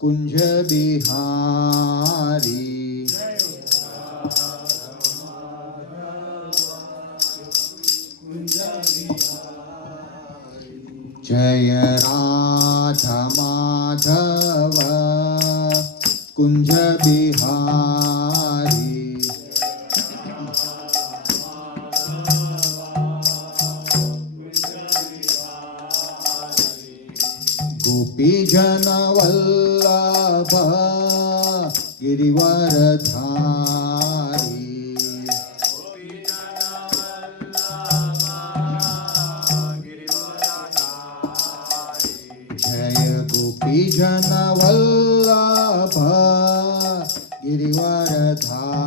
कुंज बिहारी जय राधा माधव कुंज बिहारी गोपी जन वल्लभ गिरिवरधारी जय गोपी जन वल्लभ गिरिवरधारी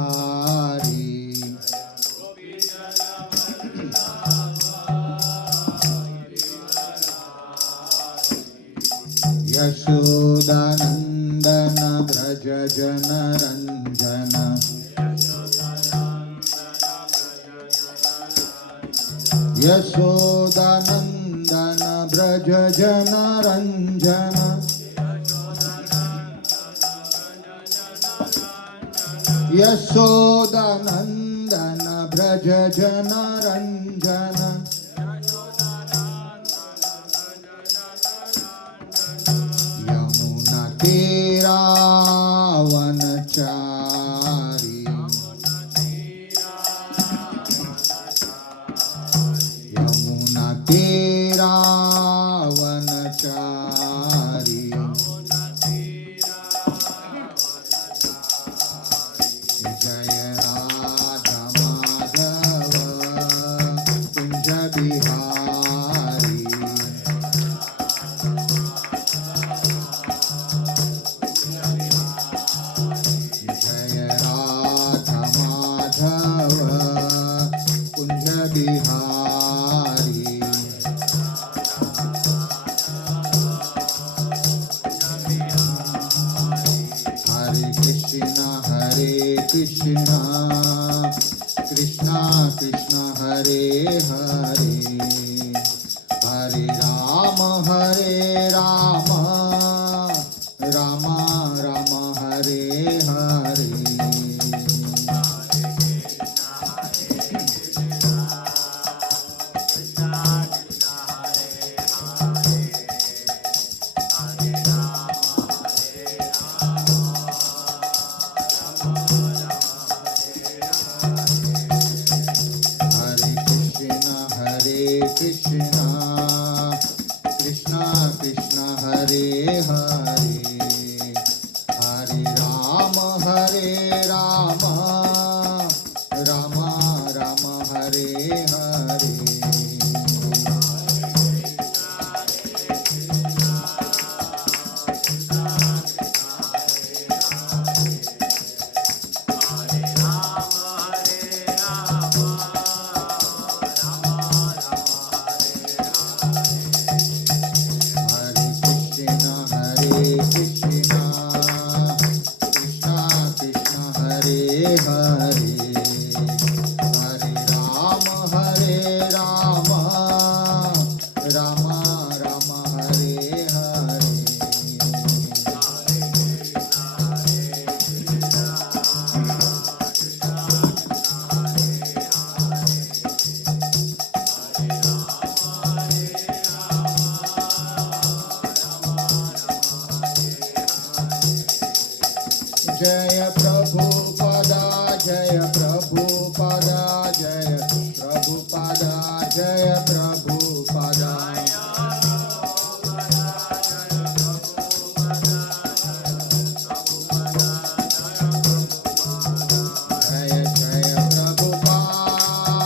यशोदानंदन ब्रज जन रंजन यशोदानंदन ब्रज जन रंजन यशोदानंदन ब्रज जन रंजन तेरा वनचारी यमुना तेरा वनचारी जय राधा माधव कुंज बिहारी बिहारी हरे कृष्णा कृष्णा कृष्णा हरे हरे हरे राम राम राम हरे हरे कृष्णा कृष्णा कृष्णा हरे हरे हरे राम राम राम हरे हरे जय प्रभुपदा जय प्रभुपदा जय प्रभुपदा जय प्रभुपदा जय जय प्रभुपाद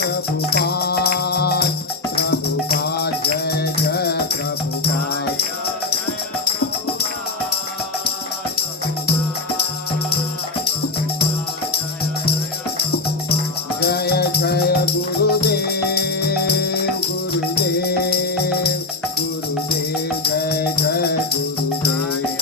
प्रभुपाद प्रभुपाद जय जय प्रभुपाद जय जय गुरुदेव गुरुदेव गुरुदेव जय जय गुरुदेव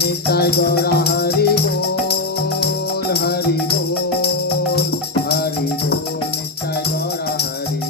निताय गौरा हरि बोल हरि बोल Hari Bol, Nittai Gaura Hari Bol.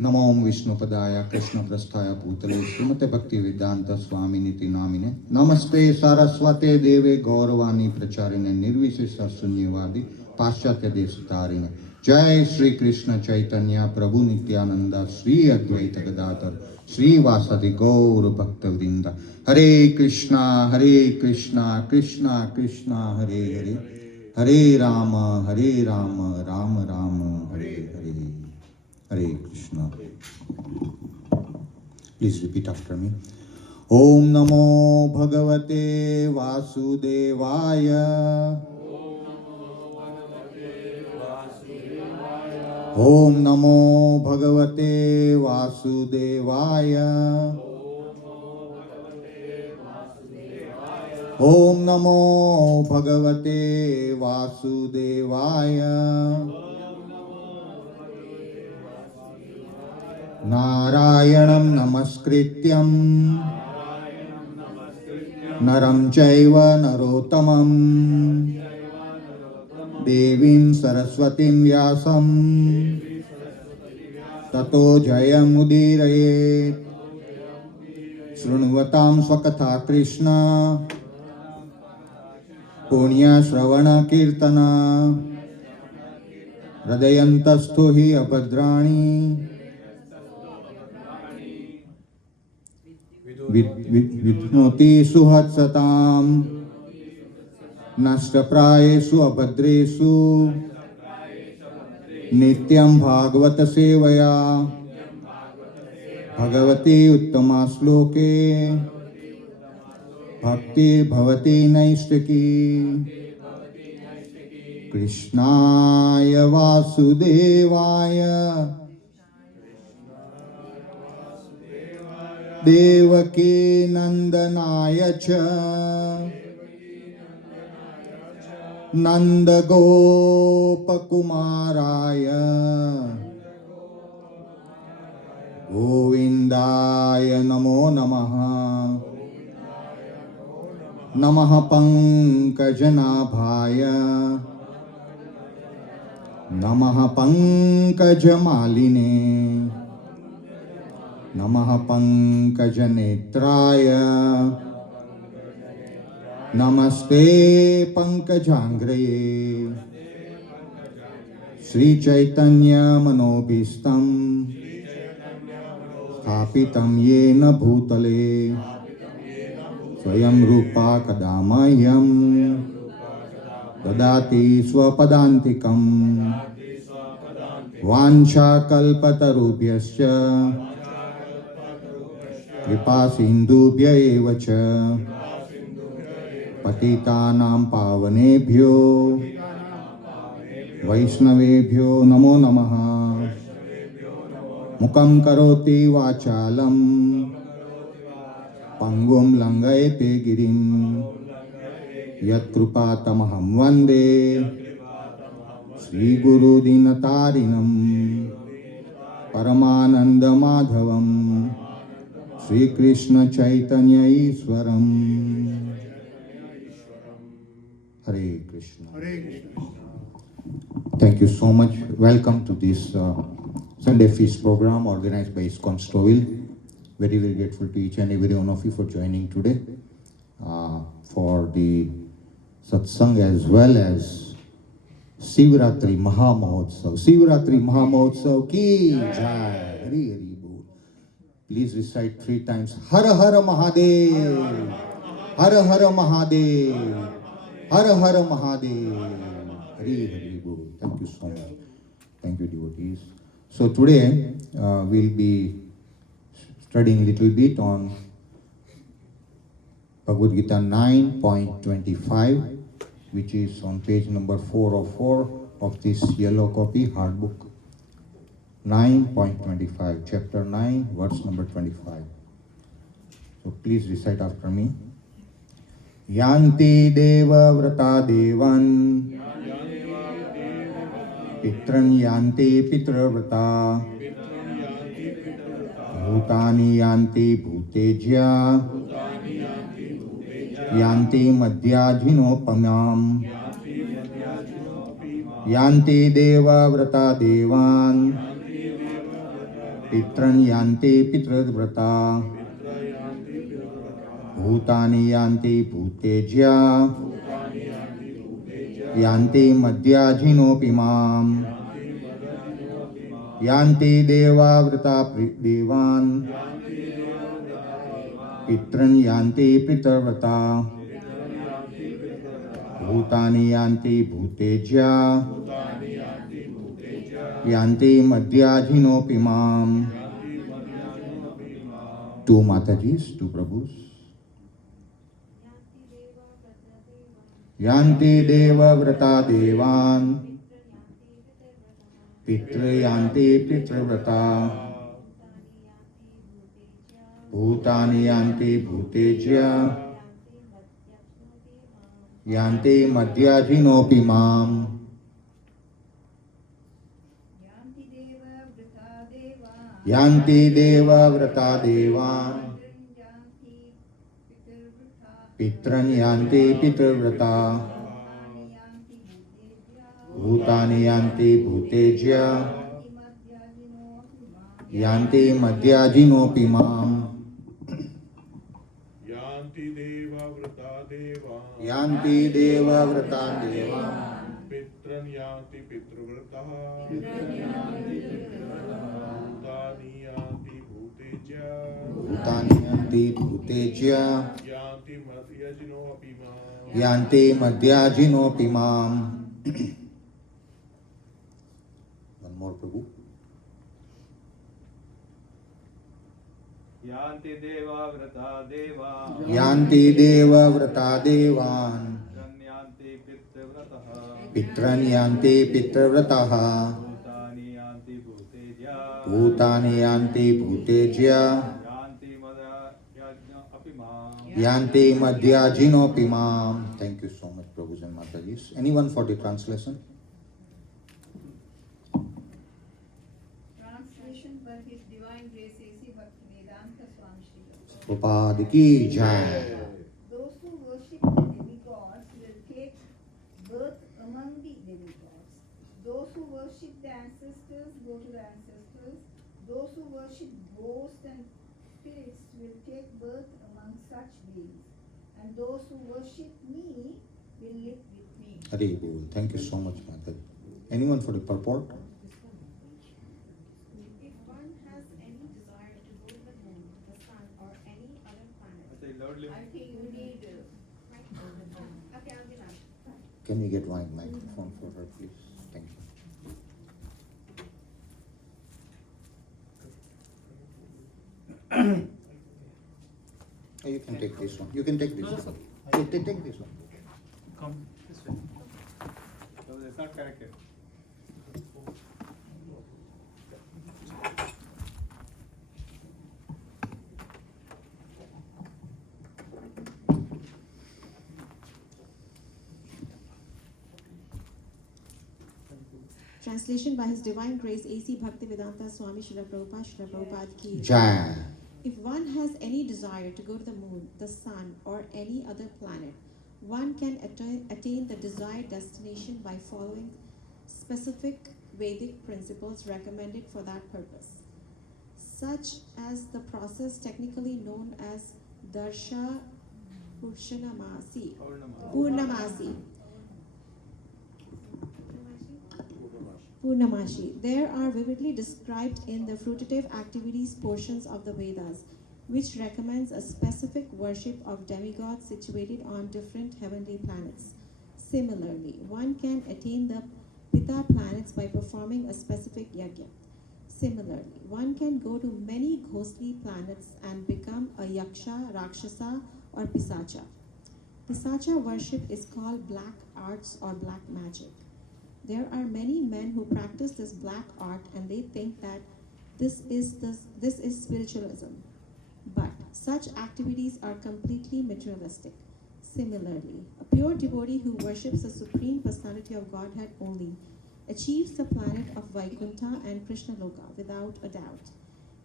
नमो विष्णुपदाय कृष्णप्रस्थाय भूतले श्रीमते भक्ति वेदांत स्वामी नीति नामिने नमस्ते सारस्वते देवे गौरवाणी प्रचारिणे निर्विशेष शून्यवादी पाश्चात्य देशतारिणे जय श्री कृष्ण चैतन्य प्रभु नित्यानंद श्री अद्वैत गदाधर श्रीवासदि गौर भक्तवृंद हरे Krishna Krishna Krishna Hare Hare Hare Ram Ram Ram Hare Hare Hare Krishna. Please repeat after me. Om Namo Bhagavate Vasudevaya. Om Namo Bhagavate Vasudevaya. Om Namo Bhagavate Vasudevaya. Narayanam Namaskrityam Naram Chaiva Narottamam Devim Saraswatim Vyasam Tato Jayam Udirayet Shrunvatam Swakatha Krishna Punya Shravana Kirtana Hridayantastu hi abhadrani Vidnoti suhatsatam Nashtaprayesu abhadresu Nityam Bhagavata sevaya Bhagavati uttama sloke Bhakti bhavati naistaki Krishnaya Vasudevaya Devaki Nandanaya cha Nanda Gopakumaraya Govindaya Namo Namaha Namaha Pankajanabhaya Namaha Pankajamaline Namaha Pankajanetraya Namaste Pankajangraye Sri Chaitanya Manobhistam Sthapitam Yena Bhutale Swayam Rupa Kadamayam Dadati Swapadantikam Vancha Kalpatarubhyascha Kripa Sindhubhya eva cha Patitanam Pavanebhyo Vaishnavebhyo Namo Namaha Mukam Karoti Vachalam Pangum Langayate Girim Yat Krupatamaham Vande Sri Guru Dinatarinam Paramananda Madhavam Sri Krishna Chaitanya Ishwaram. Hare Krishna. Thank you so much. Welcome to this Sunday Feast program organized by ISKCON Stouffville. Very, very grateful to each and every one of you for joining today for the satsang as well as Shivratri Maha Mahotsav. Shivratri Maha Mahotsav ki jai. Hari Hari Bol. Please recite 3 times. Har Har Mahadev. Har Har Mahadev. Har Har Mahadev. Hari Hari Bol. Thank you so much. Thank you, devotees. So today we'll be studying a little bit on Bhagavad Gita 9.25, which is on page number 404 of this yellow copy hard book. 9.25, chapter 9, verse number 25. So please recite after me. Yanti Deva Vrata Devan पितृन् यान्ति पितृव्रता भूतानि यान्ति भूतेज्या यान्ति मद्याजिनोपमाम् यान्ति देवव्रता देवान् पितृन् यान्ति पितृव्रता भूतानि यान्ति भूतेज्या यान्ति मद्याजिनोऽपि माम् यान्ति देवाव्रता देवान् पितृन् यान्ति पितृव्रता भूतानि यान्ति भूतेज्या यान्ति मद्याजिनोऽपि माम्. Two Matajis, two Prabhus. यान्ति देवव्रता देवान् पितृ यान्ति पितृव्रता भूतानि यान्ति भूतेज्या यान्ति मद्याजिनोऽपि माम्. यान्ति देवव्रता देवान् पितृन् यान्ति पितृव्रता भूतानि यान्ति भूतेज्या यान्ति मद्याजिनोऽपि माम्. यान्ति देवव्रता देवान् पितृन् यान्ति पितृव्रता भूतानि यान्ति भूतेज्या यान्ति मद्याजिनोऽपि माम्. यान्ति मद्याजिनोऽपि माम्. One more Prabhu. यान्ति देवव्रता देवान् यान्ति देवव्रता देवान् यान्ति पितृव्रतः पितृन् यान्ति पितृव्रतः भूतानि यान्ति भूतेज्या भूतानि यान्ति भूतेज्या यान्ति मद्याजिनोऽपि माम्. यान्ति मद्याजिनोऽपि माम्. Thank you so much, Prabhus and Matajis. Anyone for the translation? Translation by His Divine Grace A.C. Bhaktivedanta Swami Shiva. Prabhupada ki jai. Those who worship the demigods will take birth among the demigods. Those who worship the ancestors go to the ancestors. Those who worship ghosts and spirits will take birth among such beings. And those who worship me will live with me. Hari Bol. Thank you so much, Mataji. Anyone for the purport? If one has any desire to go to the moon, the sun, or any other planet, Say loudly. I think you need okay, I'll give up. Can we get one microphone for her, please? Thank you. Oh, you can take this one. You can take this one. Take this one. Come this way. So it's not connected. Translation by His Divine Grace A.C. Bhaktivedanta Swami Srila Prabhupada ki Jai. If one has any desire to go to the moon, the sun, or any other planet, one can attain the desired destination by following specific Vedic principles recommended for that purpose, such as the process technically known as Darsha Purnamasi. Purnamashi. There are vividly described in the fruitative activities portions of the Vedas, which recommends a specific worship of demigods situated on different heavenly planets. Similarly, one can attain the Pita planets by performing a specific yajna. Similarly, one can go to many ghostly planets and become a yaksha, rakshasa, or pisacha. Pisacha worship is called black arts or black magic. There are many men who practice this black art and they think that this is spiritualism. But such activities are completely materialistic. Similarly, a pure devotee who worships the Supreme Personality of Godhead only achieves the planet of Vaikuntha and Krishna Loka without a doubt.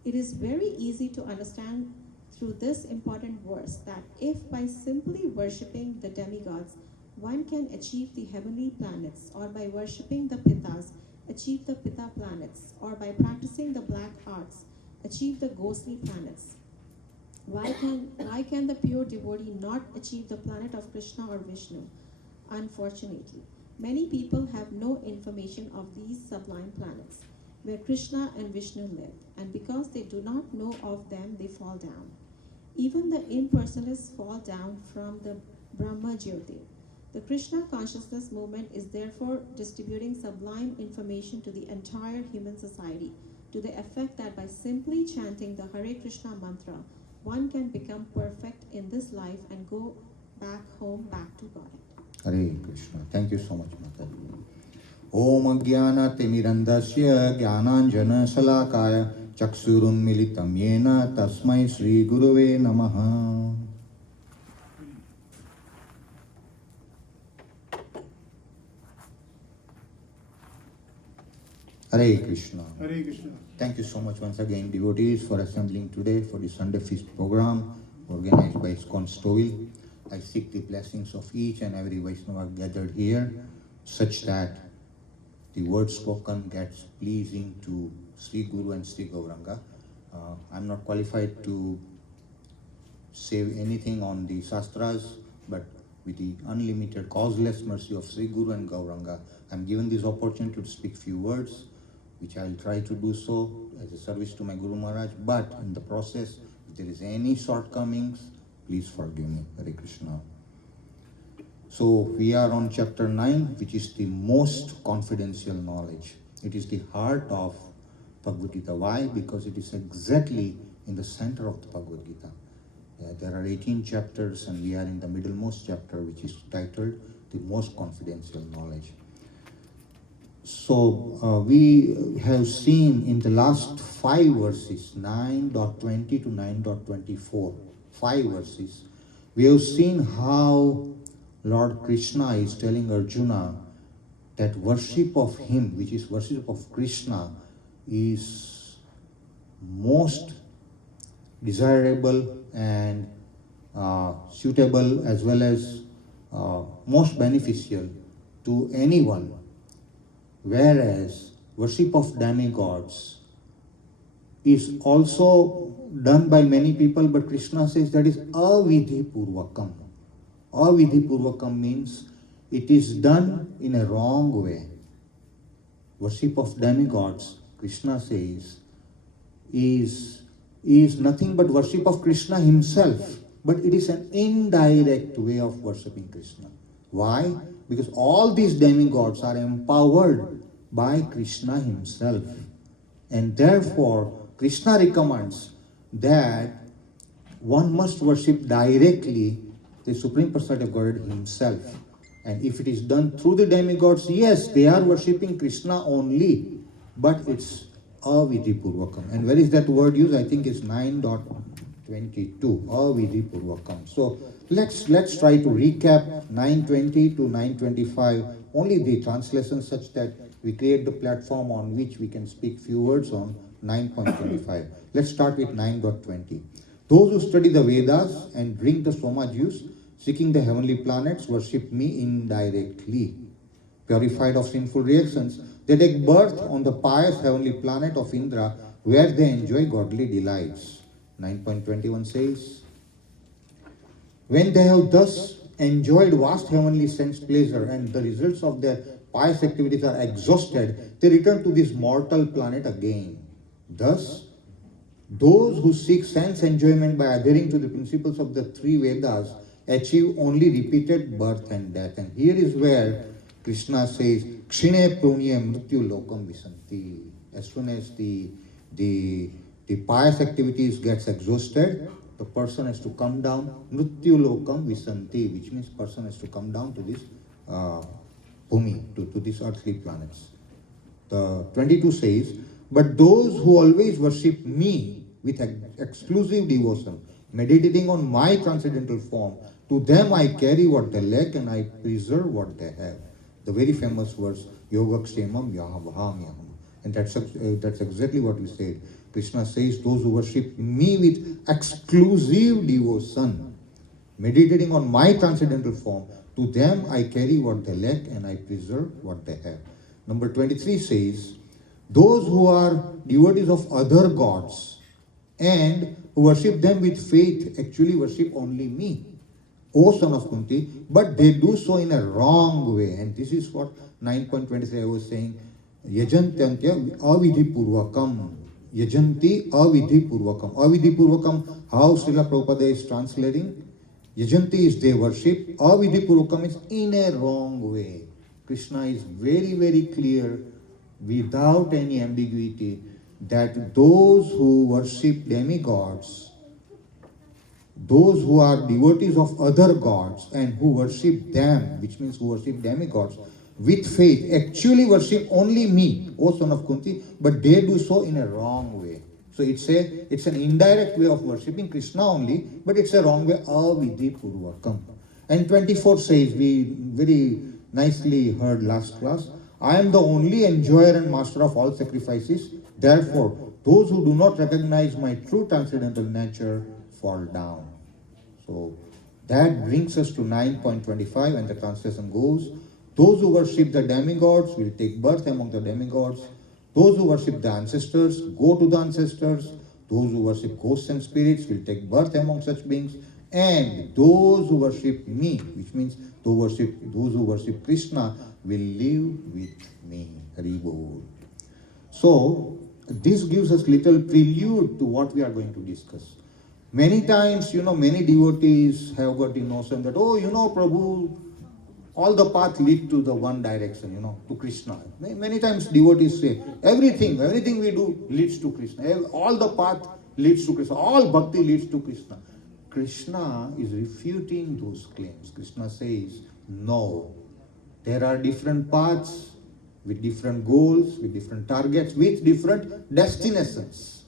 It is very easy to understand through this important verse that if by simply worshipping the demigods one can achieve the heavenly planets, or by worshipping the Pitas achieve the Pita planets, or by practicing the black arts achieve the ghostly planets, why can the pure devotee not achieve the planet of Krishna or Vishnu? Unfortunately, many people have no information of these sublime planets where Krishna and Vishnu live, and because they do not know of them, they fall down. Even the impersonalists fall down from the Brahma Jyoti. The Krishna consciousness movement is therefore distributing sublime information to the entire human society, to the effect that by simply chanting the Hare Krishna mantra, one can become perfect in this life and go back home, back to God. Hare Krishna. Thank you so much, Mata. Om Jnana Timirandasya Jnananjana Salakaya Chaksurunmilitam Yena Tasmai Sri Guruve Namaha. Hare Krishna. Hare Krishna. Thank you so much once again, devotees, for assembling today for the Sunday Feast program organized by ISKCON Stouffville. I seek the blessings of each and every Vaishnava gathered here, such that the word spoken gets pleasing to Sri Guru and Sri Gauranga. I'm not qualified to say anything on the Shastras, but with the unlimited causeless mercy of Sri Guru and Gauranga, I'm given this opportunity to speak few words, which I'll try to do so as a service to my Guru Maharaj. But in the process, if there is any shortcomings, please forgive me. Hare Krishna. So we are on chapter 9, which is the most confidential knowledge. It is the heart of Bhagavad Gita. Why? Because it is exactly in the center of the Bhagavad Gita. There are 18 chapters, and we are in the middlemost chapter, which is titled the most confidential knowledge. So we have seen in the last 5 verses, 9.20 to 9.24, 5 verses, we have seen how Lord Krishna is telling Arjuna that worship of him, which is worship of Krishna, is most desirable and suitable, as well as most beneficial to anyone. Whereas worship of demigods is also done by many people, but Krishna says that is avidhi purvakam. Avidhi purvakam means it is done in a wrong way. Worship of demigods, Krishna says, is nothing but worship of Krishna himself, but it is an indirect way of worshipping Krishna. Why? Because all these demigods are empowered by Krishna himself. And therefore, Krishna recommends that one must worship directly the Supreme Personality of Godhead himself. And if it is done through the demigods, yes, they are worshipping Krishna only, but it's avidhi purvakam. And where is that word used? I think it's 9.22, avidhi purvakam. So let's try to recap 9.20 to 9.25, only the translation, such that we create the platform on which we can speak few words on 9.25. Let's start with 9.20. Those who study the Vedas and drink the Soma juice, seeking the heavenly planets, worship me indirectly. Purified of sinful reactions, they take birth on the pious heavenly planet of Indra, where they enjoy godly delights. 9.21 says, when they have thus enjoyed vast heavenly sense pleasure and the results of their pious activities are exhausted, they return to this mortal planet again. Thus, those who seek sense enjoyment by adhering to the principles of the 3 Vedas achieve only repeated birth and death. And here is where Krishna says, Kshine prunye mrityu lokam visanti. As soon as the pious activities gets exhausted, the person has to come down, mrityu lokam visanti, which means person has to come down to this bhumi, to these earthly planets. The 22 says, but those who always worship me with exclusive devotion, meditating on my transcendental form, to them I carry what they lack and I preserve what they have. The very famous verse, Yogakshemam Yahavaham. And that's exactly what we said. Krishna says, those who worship me with exclusive devotion, meditating on my transcendental form, to them I carry what they lack and I preserve what they have. Number 23 says, those who are devotees of other gods and who worship them with faith actually worship only me, O son of Kunti, but they do so in a wrong way. And this is what 9.23 I was saying. Yajantantya avidhi purvakam. Yajanti avidhi purvakam. Avidhi purvakam, how Srila Prabhupada is translating? Yajanti is they worship. Avidhi purvakam is in a wrong way. Krishna is very, very clear, without any ambiguity, that those who worship demigods, those who are devotees of other gods and who worship them, which means who worship demigods, with faith, actually worship only me, O son of Kunti, but they do so in a wrong way. So it's an indirect way of worshipping Krishna only, but it's a wrong way, avidhi purvakam. And 24 says, we very nicely heard last class, I am the only enjoyer and master of all sacrifices. Therefore, those who do not recognize my true transcendental nature fall down. So that brings us to 9.25, and the translation goes, those who worship the demigods will take birth among the demigods. Those who worship the ancestors go to the ancestors. Those who worship ghosts and spirits will take birth among such beings. And those who worship me, which means those who worship Krishna, will live with me. Hari Bol. So this gives us little prelude to what we are going to discuss. Many times, many devotees have got the notion that, Prabhu, all the paths lead to the one direction, to Krishna. Many times devotees say, everything we do leads to Krishna. All the path leads to Krishna. All bhakti leads to Krishna. Krishna is refuting those claims. Krishna says, no. There are different paths with different goals, with different targets, with different destinations.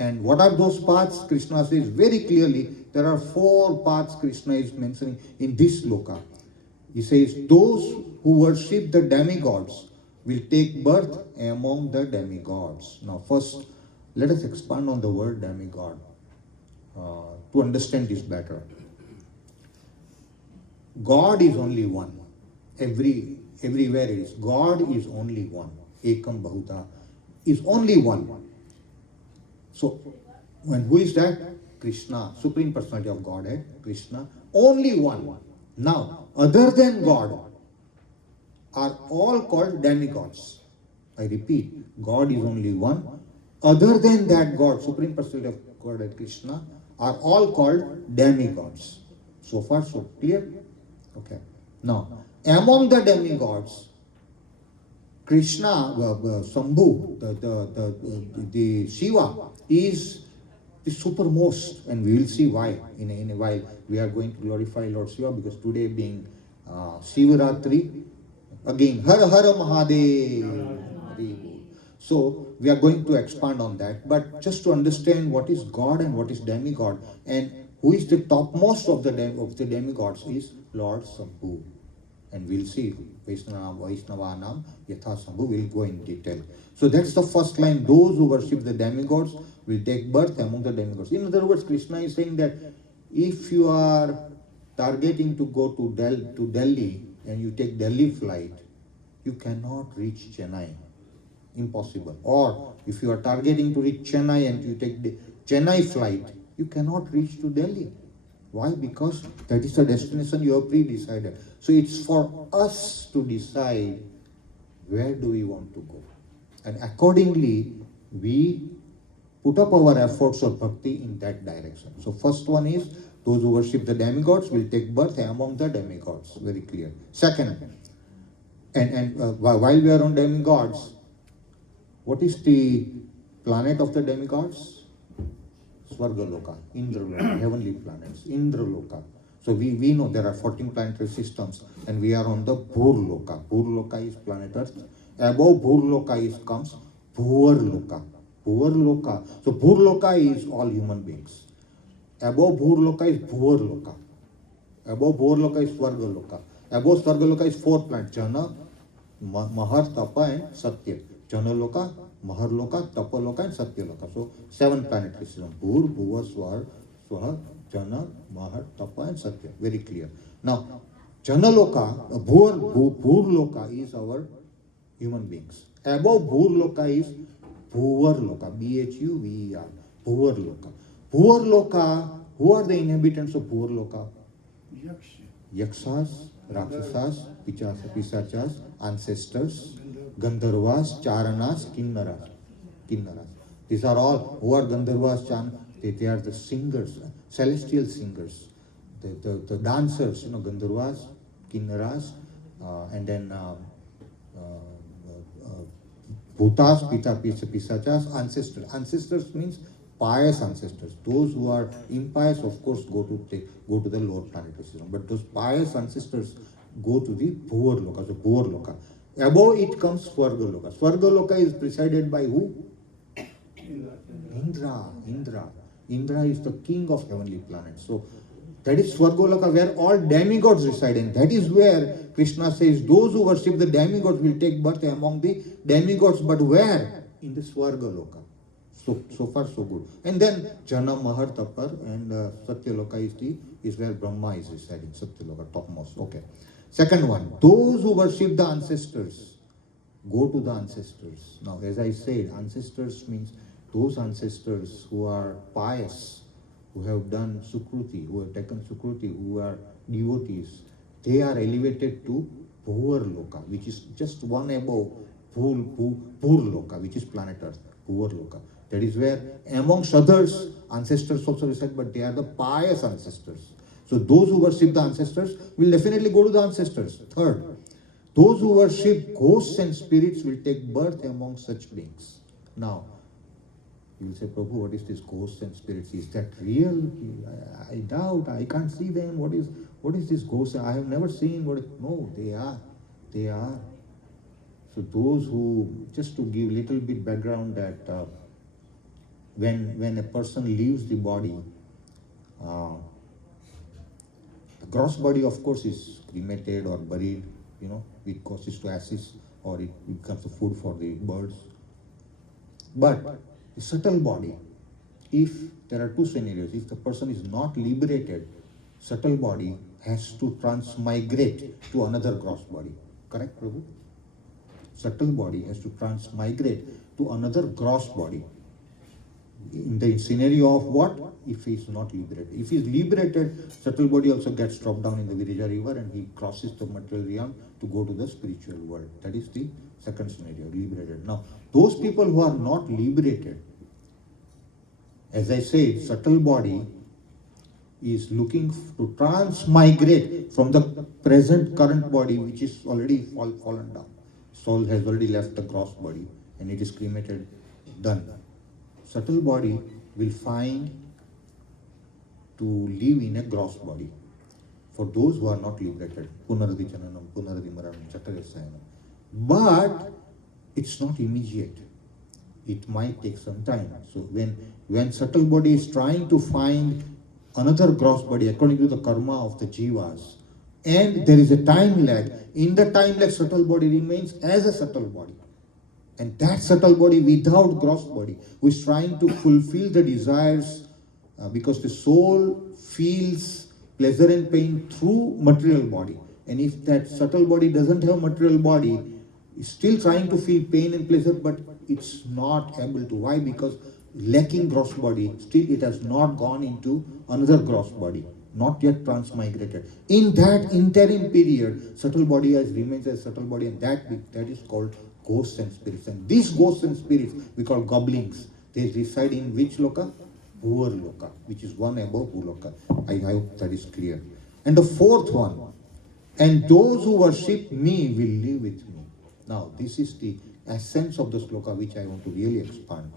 And what are those paths? Krishna says very clearly, there are 4 paths Krishna is mentioning in this sloka. He says, those who worship the demigods will take birth among the demigods. Now first, let us expand on the word demigod to understand this better. God is only one. Everywhere it is. God is only one. Ekam Bahuta is only one. So, who is that? Krishna, Supreme Personality of Godhead, Krishna, only one. Now, other than God are all called demigods. I repeat, God is only one. Other than that God, Supreme Personality of Godhead, Krishna, are all called demigods. So far, so clear? Okay. Now, among the demigods, Krishna, Sambhu, the Shiva, is the supermost, and we will see why in a while. We are going to glorify Lord Shiva because today being Shiva ratri, again Har Har Mahadev. So we are going to expand on that, but just to understand what is God and what is demigod, and who is the topmost of the demigods is Lord Sambhu. And we'll see Vaishnavanam Yatha Sambhu, we'll go in detail. So that's the first line. Those who worship the demigods will take birth among the demigods. In other words, Krishna is saying that if you are targeting to go to Delhi and you take Delhi flight, you cannot reach Chennai. Impossible. Or if you are targeting to reach Chennai and you take the Chennai flight, you cannot reach to Delhi. Why? Because that is the destination you have pre-decided. So it's for us to decide where do we want to go. And accordingly, we put up our efforts of bhakti in that direction. So first one is, those who worship the demigods will take birth among the demigods. Very clear. Second, and while we are on demigods, what is the planet of the demigods? Svargaloka, Indraloka, heavenly planets, Indraloka. So we know there are 14 planetary systems, and we are on the Bhurloka. Bhurloka is planet Earth. Above Bhurloka comes Bhuvarloka. Bhuvarloka. So Bhurloka is all human beings. Above Bhurloka is Bhuvarloka. Above Bhuvarloka is Svargaloka. Above Svargaloka is 4 planets: Jana, Mahar, Tapa, and Satya. Jana Loka, Mahar Loka, Tapa Loka, and Satya Loka. So 7 planetary system: Bhur, Bhuva, Swar, Swaha, Jana, Mahar, Tapa, and Satya. Very clear. Now, Jana Loka, Bhur Loka is our human beings. Above Bhur Loka is Bhuvar Loka, Bhuver, Bhuvar Loka. Bhuvar Loka, who are the inhabitants of Bhuvar Loka? Yakshas, Rakshasas, Pisachas, ancestors, Gandharvas, Charanas, Kinnaras. These are all who are Gandharvas, they are the singers, celestial singers, the dancers, Gandharvas, Kinnaras, and then Bhutas, Pisachas, ancestors. Ancestors means pious ancestors. Those who are impious, of course, go to the lower planetary system. But those pious ancestors go to the Bhuvar Loka, so Bhuvar Loka. Above it comes Swarga Loka. Swarga Loka is presided by who? Indra. Indra is the king of heavenly planets. So that is Swargaloka, where all demigods reside, and that is where Krishna says those who worship the demigods will take birth among the demigods. But where? In the Swargaloka. So far so good. And then Jana, Mahar, Tapar, and Satyaloka is where Brahma is residing. Satyaloka, topmost. Okay. Second one, those who worship the ancestors go to the ancestors. Now, as I said, ancestors means those ancestors who are pious, who have done Sukruti, who have taken Sukruti, who are devotees. They are elevated to Bhuvar Loka, which is just one above Bhur Loka, which is planet Earth, Bhuvar Loka. That is where, amongst others, ancestors also reside, but they are the pious ancestors. So those who worship the ancestors will definitely go to the ancestors. Third, those who worship ghosts and spirits will take birth among such beings. Now, you will say, Prabhu, what is this ghosts and spirits? Is that real? I doubt. I can't see them. What is this ghost? I have never seen. No, they are. So those who, just to give little bit background, that when a person leaves the body, the gross body, of course, is cremated or buried, it goes to ashes, or it becomes the food for the birds. But the subtle body, if there are two scenarios, if the person is not liberated, subtle body has to transmigrate to another gross body. Correct, Prabhu? Subtle body has to transmigrate to another gross body. In the scenario of what? If he is not liberated. If he is liberated, subtle body also gets dropped down in the Virija river and he crosses the material realm to go to the spiritual world. That is the second scenario, liberated. Now, those people who are not liberated, as I said, subtle body is looking to transmigrate from the present current body, which is already fallen down. Soul has already left the gross body and it is cremated, done. Subtle body will find to live in a gross body. For those who are not liberated, Punaradi Jananam, Punaradi Maranam, Chakaryasayanam. But it's not immediate. It might take some time. So when subtle body is trying to find another gross body according to the karma of the jivas, and there is a time lag, in the time lag subtle body remains as a subtle body. And that subtle body without gross body, who is trying to fulfill the desires, because the soul feels pleasure and pain through material body. And if that subtle body doesn't have material body, it's still trying to feel pain and pleasure, but it's not able to. Why? Because lacking gross body, still it has not gone into another gross body, not yet transmigrated. In that interim period, subtle body remains as subtle body, and that is called ghosts and spirits. And these ghosts and spirits we call goblins. They reside in which loka? Bhuvar Loka, which is one above Bhuloka. I hope that is clear. And the fourth one, and those who worship me will live with me. Now, this is the essence of the sloka which I want to really expand.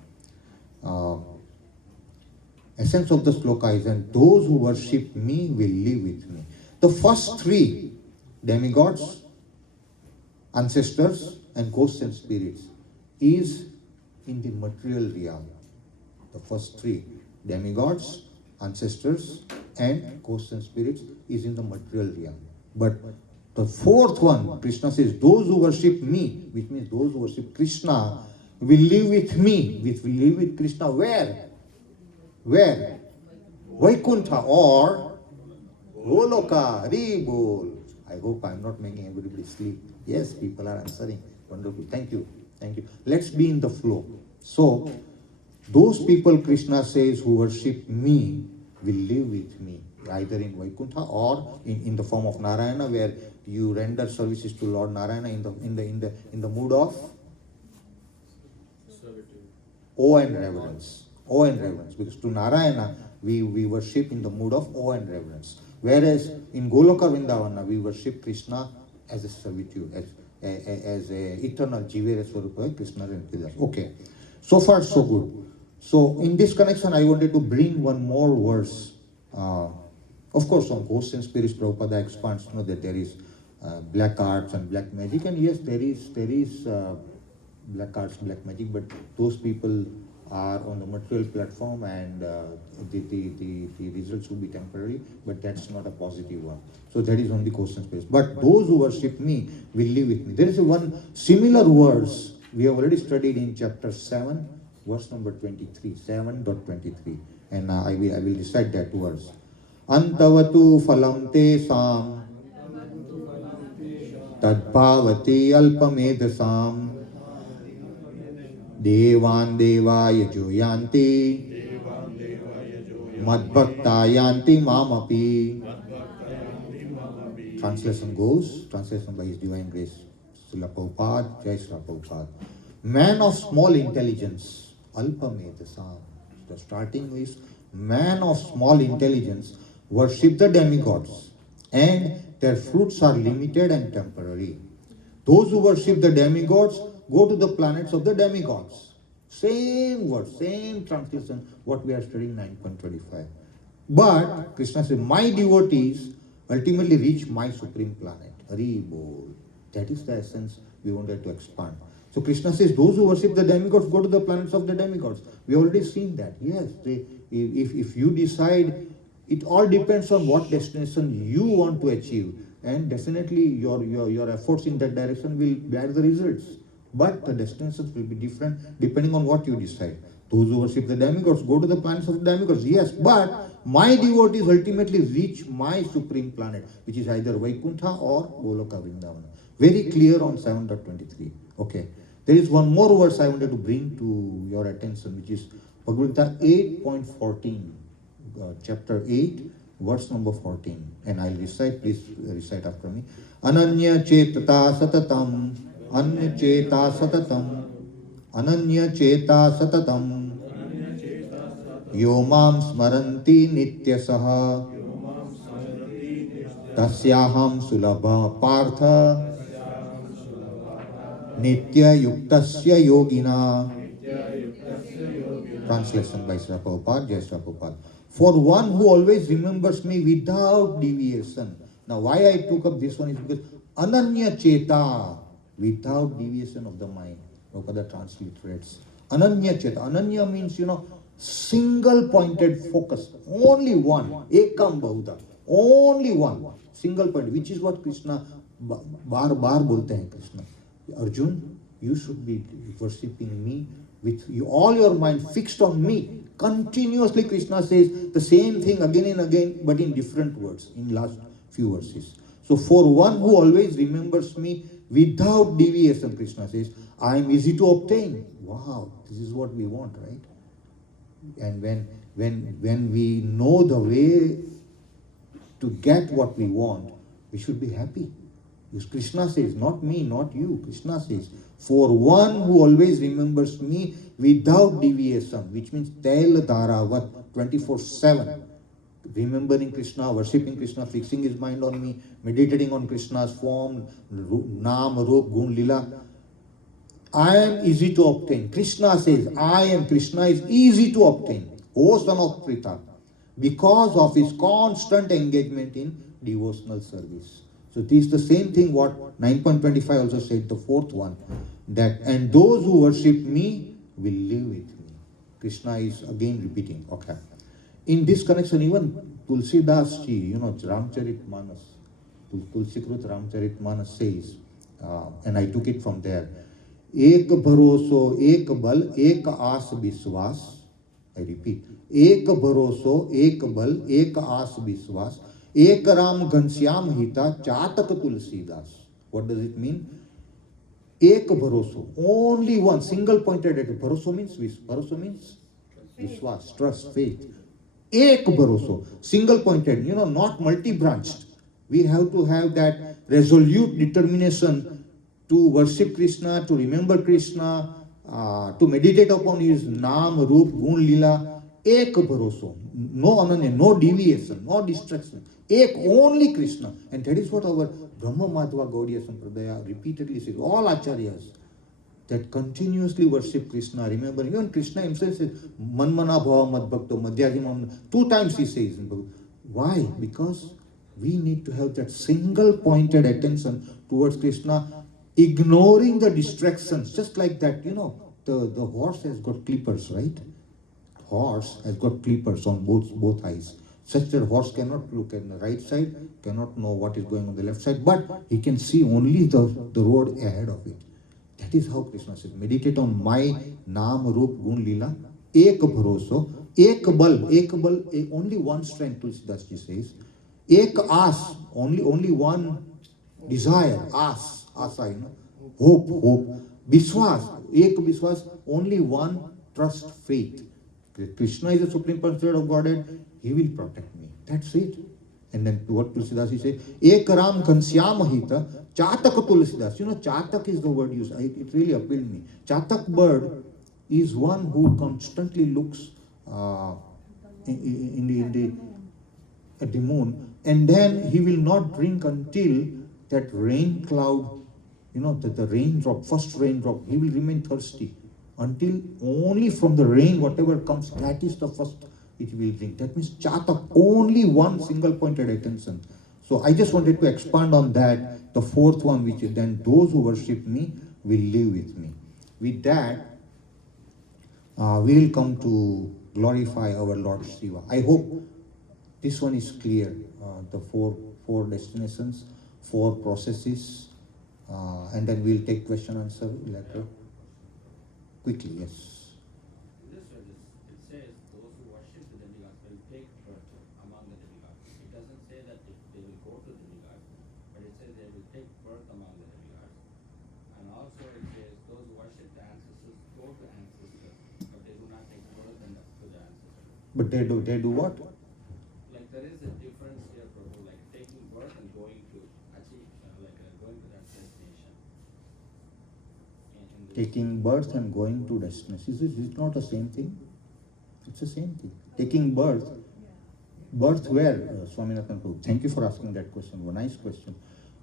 Essence of the sloka is, and those who worship me will live with me. The first three, demigods, ancestors, and ghosts and spirits, is in the material realm. The first three, demigods, ancestors, and ghosts and spirits, is in the material realm. But The fourth one, Krishna says, those who worship me, which means those who worship Krishna, will live with me, which will live with Krishna where? Where? Vaikuntha or Goloka, Ribol. I hope I'm not making everybody sleep. Yes, people are answering. Wonderful. Thank you. Thank you. Let's be in the flow. So, those people, Krishna says, who worship me will live with me, either in Vaikuntha or in the form of Narayana, where you render services to Lord Narayana in the mood of awe and reverence. Awe and reverence. Because to Narayana we worship in the mood of awe and reverence. Whereas in Goloka Vrindavana we worship Krishna as a servitude, as a eternal Jivera Swarupa, Krishna and Krishna. Okay. So far so good. So in this connection I wanted to bring one more verse. Of course on Ghosts and Spirits Prabhupada expands that there is black arts and black magic, and yes, there is black arts, black magic, but those people are on the material platform, and the results will be temporary, but that's not a positive one. So that is only Ghosts and Spirits. But those who worship me will live with me. There is one similar verse we have already studied in chapter 7, verse number 23, 7.23, and I will recite that verse. Antavatu phalam tesam tadbhavati alpamedasam devan devaya joyanti madbhakta yanti mamapi. Translation goes, translation by His Divine Grace, Srila Prabhupada, Jai Srila Prabhupada. Man of small intelligence, alpamedasam. The starting is man of small intelligence worship the demigods, and their fruits are limited and temporary. Those who worship the demigods go to the planets of the demigods. Same word, same translation, what we are studying 9.25. But Krishna says, my devotees ultimately reach my supreme planet. Hari Bol. That is the essence we wanted to expand. So Krishna says, those who worship the demigods go to the planets of the demigods. We already seen that. Yes, if you decide, it all depends on what destination you want to achieve, and definitely your efforts in that direction will bear the results. But the destinations will be different depending on what you decide. Those who worship the demigods go to the planets of the demigods, yes, but my devotees ultimately reach my supreme planet, which is either Vaikuntha or Goloka Vrindavana. Very clear on 7.23. Okay. There is one more verse I wanted to bring to your attention, which is Bhagavad Gita 8.14. Chapter 8, verse number 14. And I'll recite, please recite after me. Ananya chetata satatam, anya cheta satatam, ananya cheta satatam, yomam smaranti nityasaha, tasyaham sulabha partha, nitya yuktasya yogina. Translation by Srila Prabhupada, Jai Srila Prabhupada. For one who always remembers me without deviation. Now why I took up this one is because Ananya Cheta, without deviation of the mind. Look at the transliterates. Ananya Cheta. Ananya means, single pointed focus. Only one. Ekam Bahuda. Only one. Single point. Which is what Krishna, bar bolte hain Krishna. Arjun, you should be worshipping me with all your mind fixed on me. Continuously Krishna says the same thing again and again, but in different words, in last few verses. So for one who always remembers me without deviation, Krishna says, I am easy to obtain. Wow, this is what we want, right? And when we know the way to get what we want, we should be happy. Because Krishna says, not me, not you. Krishna says, for one who always remembers me without deviation, which means Tel Dharavat, 24/7, remembering Krishna, worshipping Krishna, fixing his mind on me, meditating on Krishna's form, Naam, Rup, Gun, Lila. I am easy to obtain. Krishna says, Krishna is easy to obtain. O son of Pritha, because of his constant engagement in devotional service. So this is the same thing what 9.25 also said, the fourth one, that and those who worship me will live with me. Krishna is again repeating. Okay. In this connection, even Tulsidas ji, Ramcharit Manas, Tulsikrut Ramcharitmanas says, and I took it from there, Ek bharoso, ek bal, ek aas biswas. I repeat, Ek bharoso, ek bal, ek aas biswas. Ek Ram Ghanshyam Hita Chatak Tulsidas. What does it mean? Ek bharoso, only one, single pointed at it. Bharoso means Vishwas, trust, faith. Ek bharoso, single pointed, not multi-branched. We have to have that resolute determination to worship Krishna, to remember Krishna, to meditate upon his Naam, Roop, Gun, Lila. Ek bharoso, no ananya, no deviation, no distraction. Ek, only Krishna. And that is what our Brahma Madhva Gaudiya Sampradaya repeatedly says, all acharyas, that continuously worship Krishna. Remember, even Krishna himself says, Manmana Bhava Mad Bhakto Madhyajimam. 2 times he says in Bhagavad. Why? Because we need to have that single pointed attention towards Krishna, ignoring the distractions. Just like that, the horse has got clippers, right? Horse has got clippers on both eyes. Such that horse cannot look at the right side, cannot know what is going on the left side, but he can see only the road ahead of it. That is how Krishna says, meditate on my Naam, Roop, Gun, Lila. Ek bharoso, ek bal, only one strength, Tulsidas says. Ek aas, only one desire, asa, hope. Biswas, ek biswas, only one trust, faith. Krishna is the supreme personality of Godhead, he will protect me. That's it. And then what Tulsidas says, Ek Ram Ghanshyam Hita Chatak Tulsidas. Chatak is the word used. It really appealed me. Chatak bird is one who constantly looks at the moon, and then he will not drink until that rain cloud, the raindrop, first raindrop, he will remain thirsty until only from the rain, whatever comes, that is the first it will drink. That means Chatak, only one single pointed attention. So I just wanted to expand on that, the fourth one, which is then those who worship me will live with me. With that, we will come to glorify our Lord Shiva. I hope this one is clear. The four destinations, 4 processes, and then we'll take question answer later. Quickly, yes. In this verse, it says those who worship the demigods will take birth among the demigods. It doesn't say that they will go to the demigods, but it says they will take birth among the demigods. And also it says those who worship the ancestors go to ancestors, but they do not take birth to the ancestors. But they do what? Like there is a difference here, Prabhu, like taking birth and going to achieve, going to that destination. Taking birth and going to destination. Is it not the same thing? It's the same thing. Taking birth where, Swaminathan Prabhu? Thank you for asking that question. A nice question.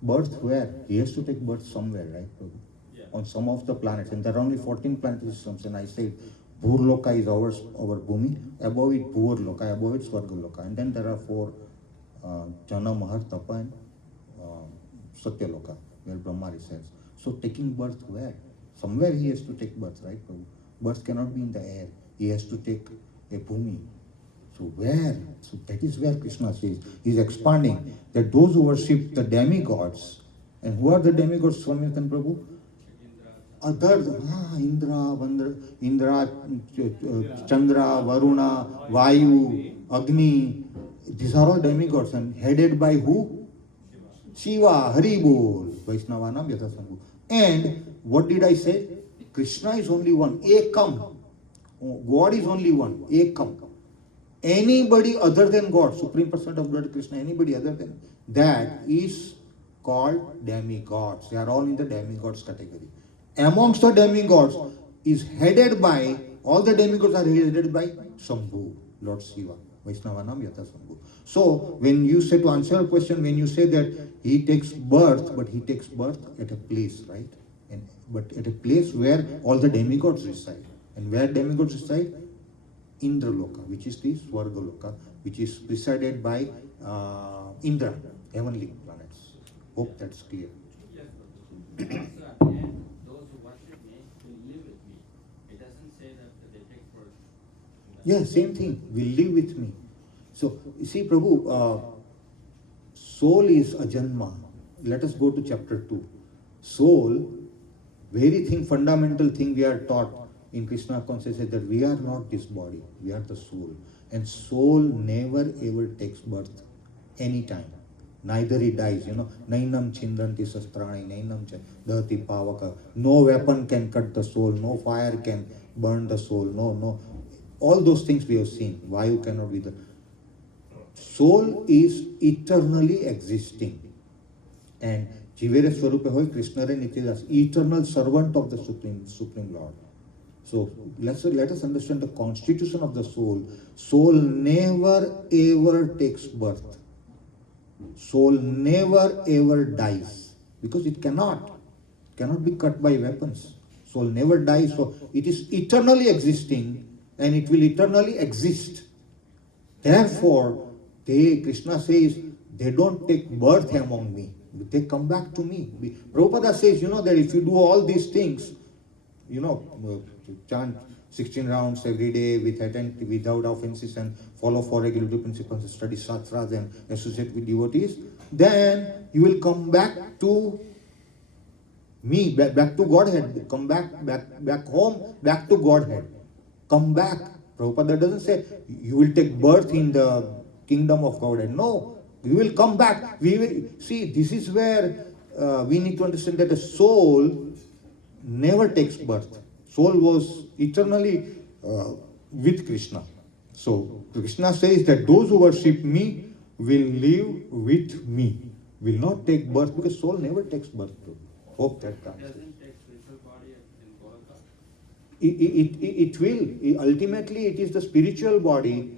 Birth where? He has to take birth somewhere, right, Prabhu? Yeah. On some of the planets. And there are only 14 planetary systems. And I said, Bhurloka is our Bhumi. Above it, Bhurloka. Above it, Swargaloka. And then there are 4, Jana, Mahar, Tapa, and Satyaloka, where Brahma resides. So taking birth where? Somewhere he has to take birth, right, Prabhu? Birth cannot be in the air. He has to take a bhumi. So where? So that is where Krishna says, he is expanding, that those who worship the demigods, and who are the demigods, Swaminathan Prabhu? Others, Indra, Chandra, Varuna, Vayu, Agni, these are all demigods, and headed by who? Shiva, Haribol, Vaishnavanam Yathasambhu. And what did I say? Krishna is only one, Ekam. God is only one, Ekam. Anybody other than God, Supreme Personality of God Krishna, anybody other than that is called demigods. They are all in the demigods category. Amongst the demigods is headed by, all the demigods are headed by Shambhu, Lord Shiva, Vaishnavanam Yatha Shambhu. So when you say, to answer a question, when you say that he takes birth, but he takes birth at a place, right? But at a place where all the demigods reside. And where demigods reside? Indraloka, which is the Swargaloka, which is presided by Indra, heavenly planets. Hope that's clear. Yes, but also at the end, those who worship me will live with me. It doesn't say that they take birth. Yeah, same thing. Will live with me. So, you see, Prabhu, soul is ajanma. Let us go to chapter 2. Soul, very fundamental thing we are taught in Krishna consciousness that we are not this body, we are the soul. And soul never ever takes birth anytime. Neither it dies, Nainam chindranti sastrani, nainam dahati pavaka. No weapon can cut the soul, no fire can burn the soul, no. All those things we have seen. Vayu cannot be the. Soul is eternally existing. And Jivere Swarupa Hoy Krishna Re Nityadas, eternal servant of the Supreme Lord. So let us understand the constitution of the soul. Soul never ever takes birth. Soul never ever dies. Because it cannot be cut by weapons. Soul never dies, so it is eternally existing and it will eternally exist. Therefore, Krishna says, they don't take birth among me. They come back to me. Prabhupada says, that if you do all these things, chant 16 rounds every day without offenses and follow 4 regulative principles, study shastras and associate with devotees, then you will come back to me, back to Godhead. Come back home, back to Godhead. Come back. Prabhupada doesn't say you will take birth in the kingdom of Godhead. No, we will come back. We will see. This is where we need to understand that the soul never takes birth. Soul was eternally with Krishna. So Krishna says that those who worship me will live with me, will not take birth, because soul never takes birth. Hope that comes. It doesn't take spiritual body in Golaka. It will. Ultimately, it is the spiritual body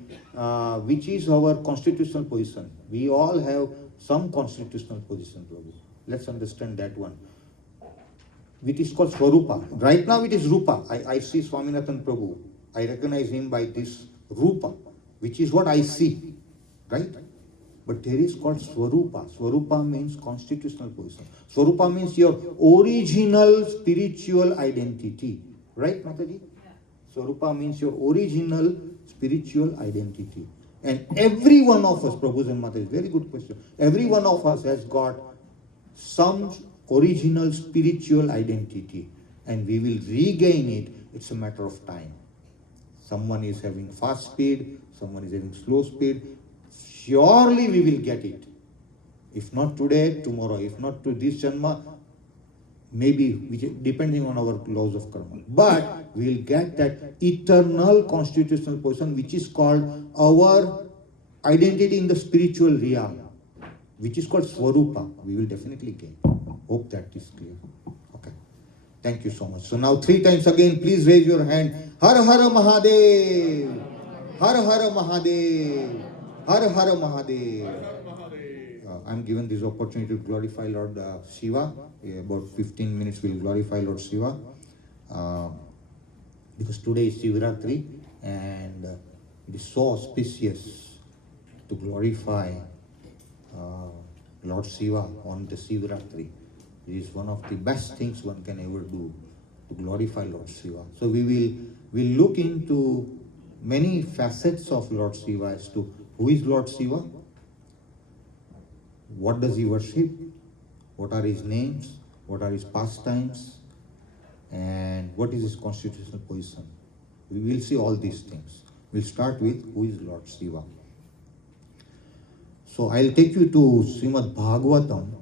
which is our constitutional position. We all have some constitutional position, Prabhu. Let's understand that one. It is called Swarupa. Right now it is Rupa. I see Swaminathan Prabhu. I recognize him by this Rupa, which is what I see. Right? But there is called Swarupa. Swarupa means constitutional position. Swarupa means your original spiritual identity. Right, Mataji? Yeah. Swarupa means your original spiritual identity. And every one of us, Prabhu and Mataji, very good question. Every one of us has got some original spiritual identity. And we will regain it. It's a matter of time. Someone is having fast speed, someone is having slow speed. Surely we will get it. If not today, tomorrow. If not to this Janma, maybe depending on our laws of karma. But we will get that eternal constitutional position, which is called our identity in the spiritual realm, which is called Swarupa. We will definitely gain. Hope that is clear. Okay. Thank you so much. So now 3 times again, please raise your hand. Har Har Mahadev. Har Har Mahadev. Har Har Mahadev. I'm given this opportunity to glorify Lord Shiva. About 15 minutes we'll glorify Lord Shiva. Because today is Shivratri and it is so auspicious to glorify Lord Shiva on the Shivratri. It is one of the best things one can ever do, to glorify Lord Shiva. So we'll look into many facets of Lord Shiva as to who is Lord Shiva, what does he worship, what are his names, what are his pastimes, and what is his constitutional position. We will see all these things. We'll start with who is Lord Shiva. So I'll take you to Srimad Bhagavatam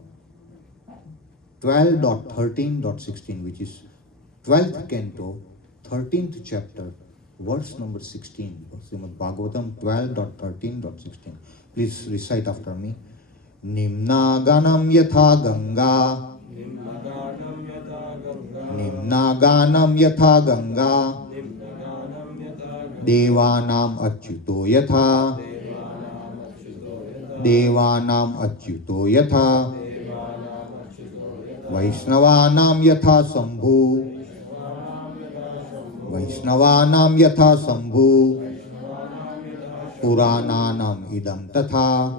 12.13.16, which is 12th canto, 13th chapter, verse number 16. Srimad Bhagavatam 12.13.16. Please recite after me. Nimna ganam yatha ganga. Nimna ganam yatha ganga. Devanam achyuto yatha. Devanam achyuto yatha. Vaishnavanam yatha sambhu. Vaishnavanam yatha sambhu. Purananam idam tatha.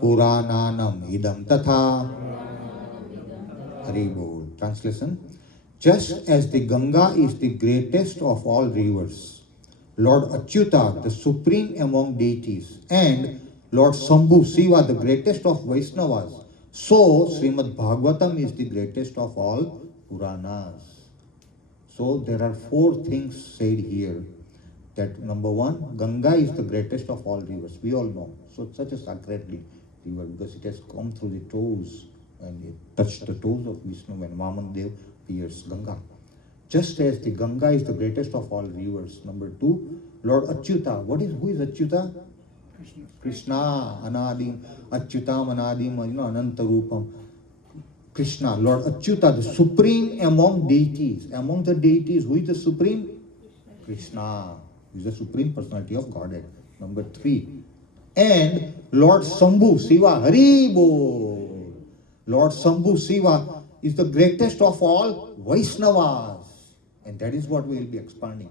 Purananam idam tatha. Hari Bol. Translation. Just as the Ganga is the greatest of all rivers, Lord Achyuta, the supreme among deities, and Lord Shambhu, Shiva, the greatest of Vaishnavas. So, Srimad Bhagavatam is the greatest of all Puranas. So, there are four things said here. That number one, Ganga is the greatest of all rivers. We all know. So, it's such a sacred river because it has come through the toes and it touched the toes of Vishnu when Vaman Dev pierced Ganga. Just as the Ganga is the greatest of all rivers. Number two, Lord Achyuta. Who is Achyuta? Krishna, Anadim, Achyutam, Anadim, Ananta Rupam. Krishna, Lord Achyuta, the supreme among deities. Among the deities, who is the supreme? Krishna is the supreme personality of Godhead. Number three. And Lord Shambhu, Shiva, Hari Bol. Lord Shambhu, Shiva is the greatest of all Vaishnavas. And that is what we will be expanding.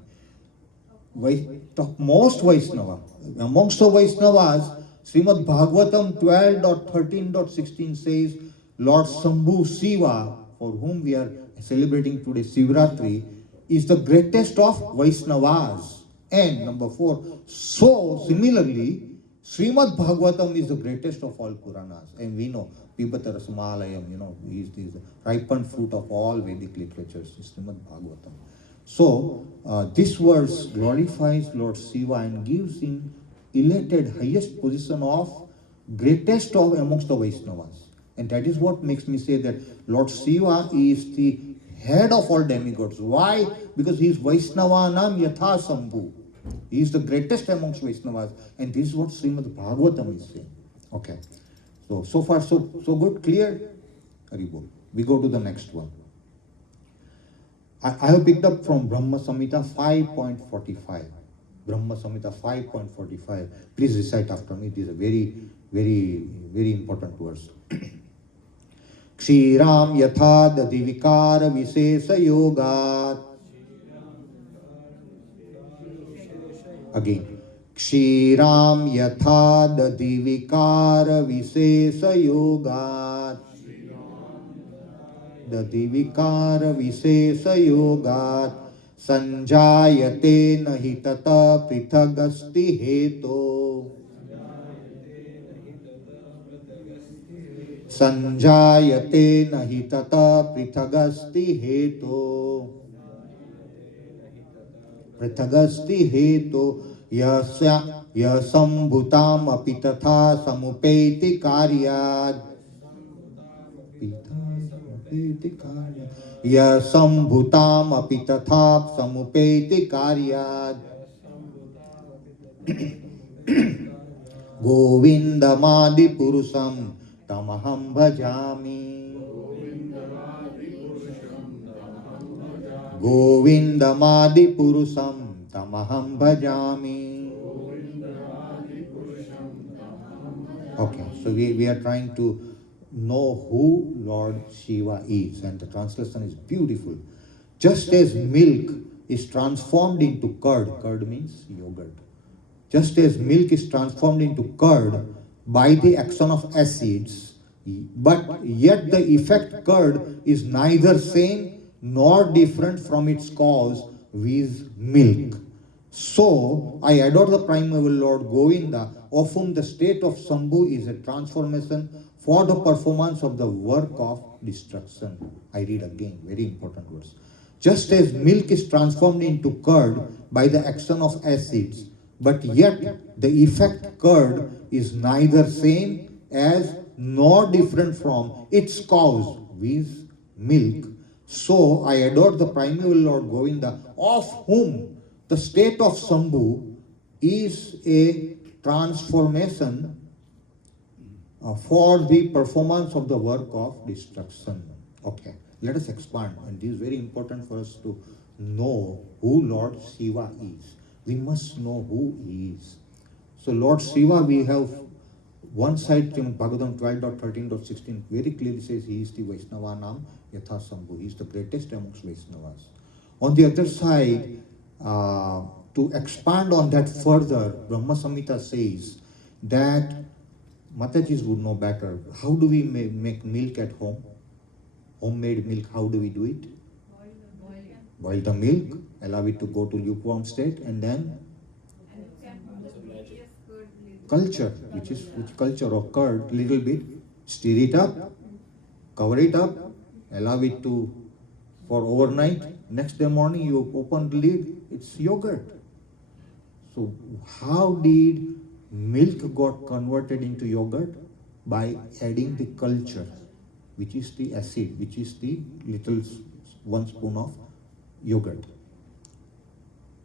Topmost Vaishnava. Amongst the Vaishnavas, Srimad Bhagavatam 12.13.16 says, Lord Shambhu Shiva, for whom we are celebrating today Shivratri, is the greatest of Vaishnavas. And number four, so similarly, Srimad Bhagavatam is the greatest of all Puranas. And we know, Pibata Rasamalayam, is the ripened fruit of all Vedic literatures, Srimad Bhagavatam. So, this verse glorifies Lord Shiva and gives him elated highest position of greatest of amongst the Vaishnavas. And that is what makes me say that Lord Shiva is the head of all demigods. Why? Because he is Vaishnavanam Yatha Shambhu. He is the greatest amongst Vaishnavas. And this is what Srimad Bhagavatam is saying. Okay. So far so good, clear? Haribol. We go to the next one. I have picked up from Brahma Samhita 5.45. Brahma Samhita 5.45. Please recite after me. This is a very, very, very important verse. Kshiram yatha dadivikara visesa yogat. Again. Kshiram yatha dadivikara visesa yogat. Dadivikara visesa yogat. Sanjayate nahi tata prithagasti heto. Sanjayate nahi tata prithagasti heto. Prithagasti heto yasya yasambhutam api tatha samupeti karyad. Yasambhutam api tatha samupeti karyad. Govindamadi purusam tamaham bhajami. Govindamadi purusam tamaham bhajami. Okay, so we are trying to know who Lord Shiva is, and the translation is beautiful. Just as milk is transformed into curd, curd means yogurt. Just as milk is transformed into curd by the action of acids, but yet the effect curd is neither same nor different from its cause, viz. Milk. So, I adore the primeval Lord Govinda, of whom the state of Shambhu is a transformation for the performance of the work of destruction. I read again, very important words. Just as milk is transformed into curd by the action of acids, but yet the effect curd is neither same as nor different from its cause, viz. Milk. So I adore the primeval Lord Govinda, of whom the state of Shambhu is a transformation for the performance of the work of destruction. Okay, let us expand. And this is very important for us to know who Lord Shiva is. We must know who he is. So Lord Shiva, we have one side in Bhagavatam 12.13.16 very clearly says he is the Vaishnavanam Yatha Shambhu. He is the greatest amongst Vaishnavas. On the other side, to expand on that further, Brahma Samhita says that Matajis would know better. How do we make milk at home? Homemade milk, how do we do it? Boil the milk, allow it to go to lukewarm state, and then culture, which culture occurred little bit, stir it up, cover it up, allow it to for overnight. Next day morning you open the lid, it's yogurt. So how did milk got converted into yogurt? By adding the culture, which is the acid, which is the little 1 spoon of yogurt.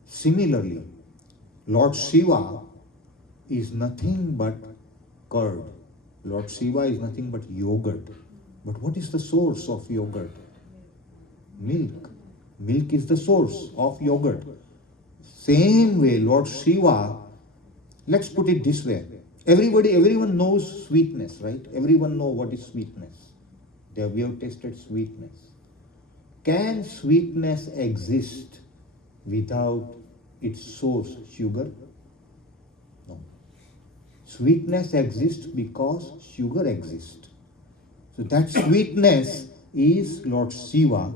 Similarly, Lord Shiva is nothing but curd. Lord Shiva is nothing but yogurt. But what is the source of yogurt? Milk. Milk is the source of yogurt. Same way, Lord Shiva, let's put it this way. Everyone knows sweetness, right? Everyone knows what is sweetness. We have tasted sweetness. Can sweetness exist without its source, sugar? No. Sweetness exists because sugar exists. So that sweetness is Lord Shiva,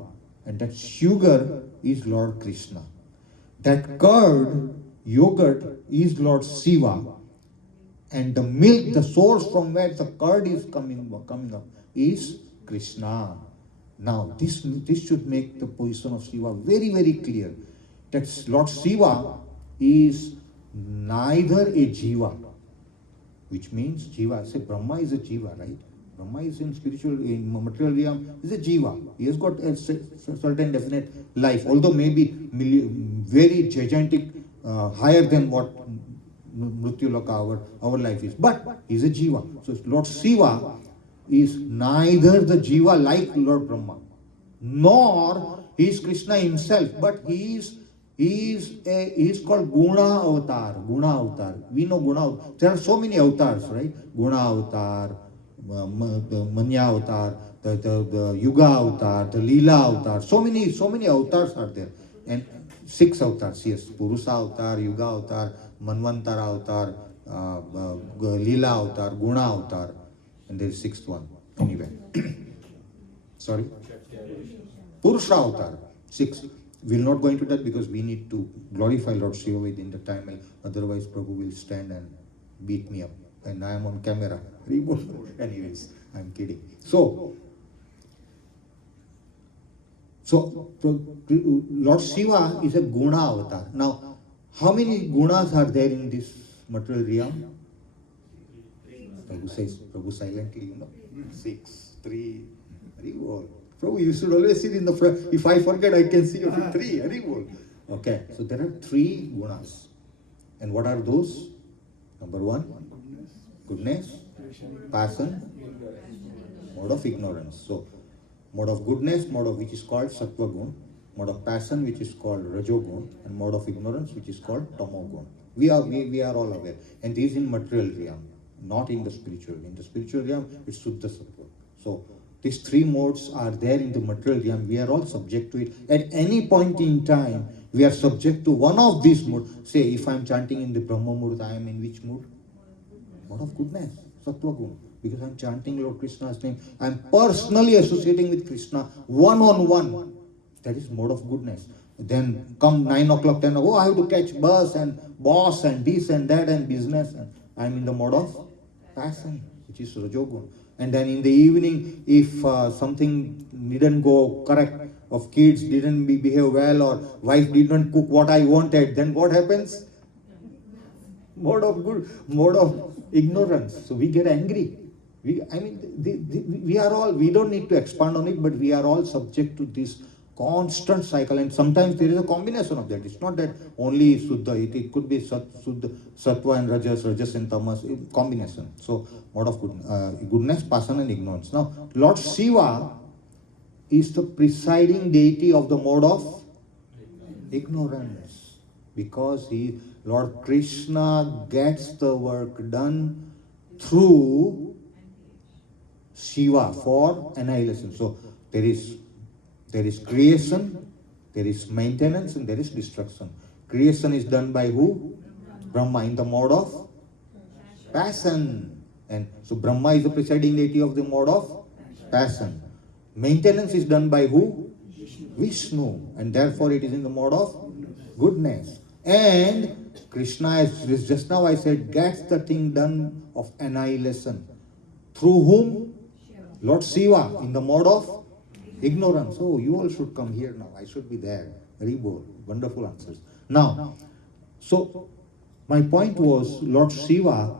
and that sugar is Lord Krishna. That curd, yogurt, is Lord Shiva, and the milk, the source from where the curd is coming up, is Krishna. Now, this should make the position of Shiva very, very clear. That Lord Shiva is neither a jiva, which means jiva. Say Brahma is a jiva, right? Brahma is in material realm, is a jiva. He has got a certain definite life, although maybe very gigantic, higher than what Mrityuloka, our life is. But he is a jiva. So Lord Shiva is neither the jiva like Lord Brahma, nor he is Krishna himself, but he is called Guna Avatar. Guna Avatar. We know Guna Avatar. There are so many avatars, right? Guna Avatar, the Manya Avatar, the Yuga Avatar, the Leela Avatar. So many avatars are there. And 6 avatars, yes. Purusa Avatar, Yuga Avatar, Manvantara Avatar, Leela Avatar, Guna Avatar. And there is 6th one. Anyway. Sorry? Purusha Avatar. 6. We'll not go into that because we need to glorify Lord Shiva within the time. Otherwise, Prabhu will stand and beat me up. And I am on camera. Anyways, I'm kidding. So Lord Shiva is a Guna Avatar. Now, how many gunas are there in this material realm? Prabhu silently, 6, 3, Haribol. Prabhu, you should always sit in the front. If I forget, I can see you. 3, Haribol. Okay, so there are 3 gunas. And what are those? Number 1, goodness, passion, mode of ignorance. So, mode of goodness, mode of which is called Sattva Gun, mode of passion which is called Rajogun, and mode of ignorance which is called Tamogun. We are all aware. And this is in material realm, not in the spiritual. In the spiritual realm, it's Suddha Sattva. So, these 3 modes are there in the material realm. We are all subject to it. At any point in time, we are subject to one of these modes. Say, if I am chanting in the Brahma Murta, I am in which mood? Mode of goodness, Sattva Gun. Because I am chanting Lord Krishna's name. I am personally associating with Krishna one-on-one. That is mode of goodness. Then come 9 o'clock, 10 o'clock, I have to catch bus and boss and this and that and business. And I am in the mode of passion, which is Rajogun. And then in the evening, if something didn't go correct, of kids didn't behave well, or wife didn't cook what I wanted, then what happens? Mode of ignorance. So we get angry. We don't need to expand on it, but we are all subject to this constant cycle, and sometimes there is a combination of that. It's not that only Suddha, it could be Suddha, Sattva and Rajas and Tamas, combination. So, mode of goodness, passion and ignorance. Now, Lord Shiva is the presiding deity of the mode of ignorance, because Lord Krishna gets the work done through Shiva for annihilation. So, there is creation, there is maintenance, and there is destruction. Creation is done by who? Brahma, in the mode of passion. And so Brahma is the presiding deity of the mode of passion. Maintenance is done by who? Vishnu. And therefore it is in the mode of goodness. And Krishna, as just now I said, gets the thing done of annihilation. Through whom? Lord Shiva, in the mode of ignorance. Oh, you all should come here now. I should be there. Very bold. Wonderful answers. Now, so my point was, Lord Shiva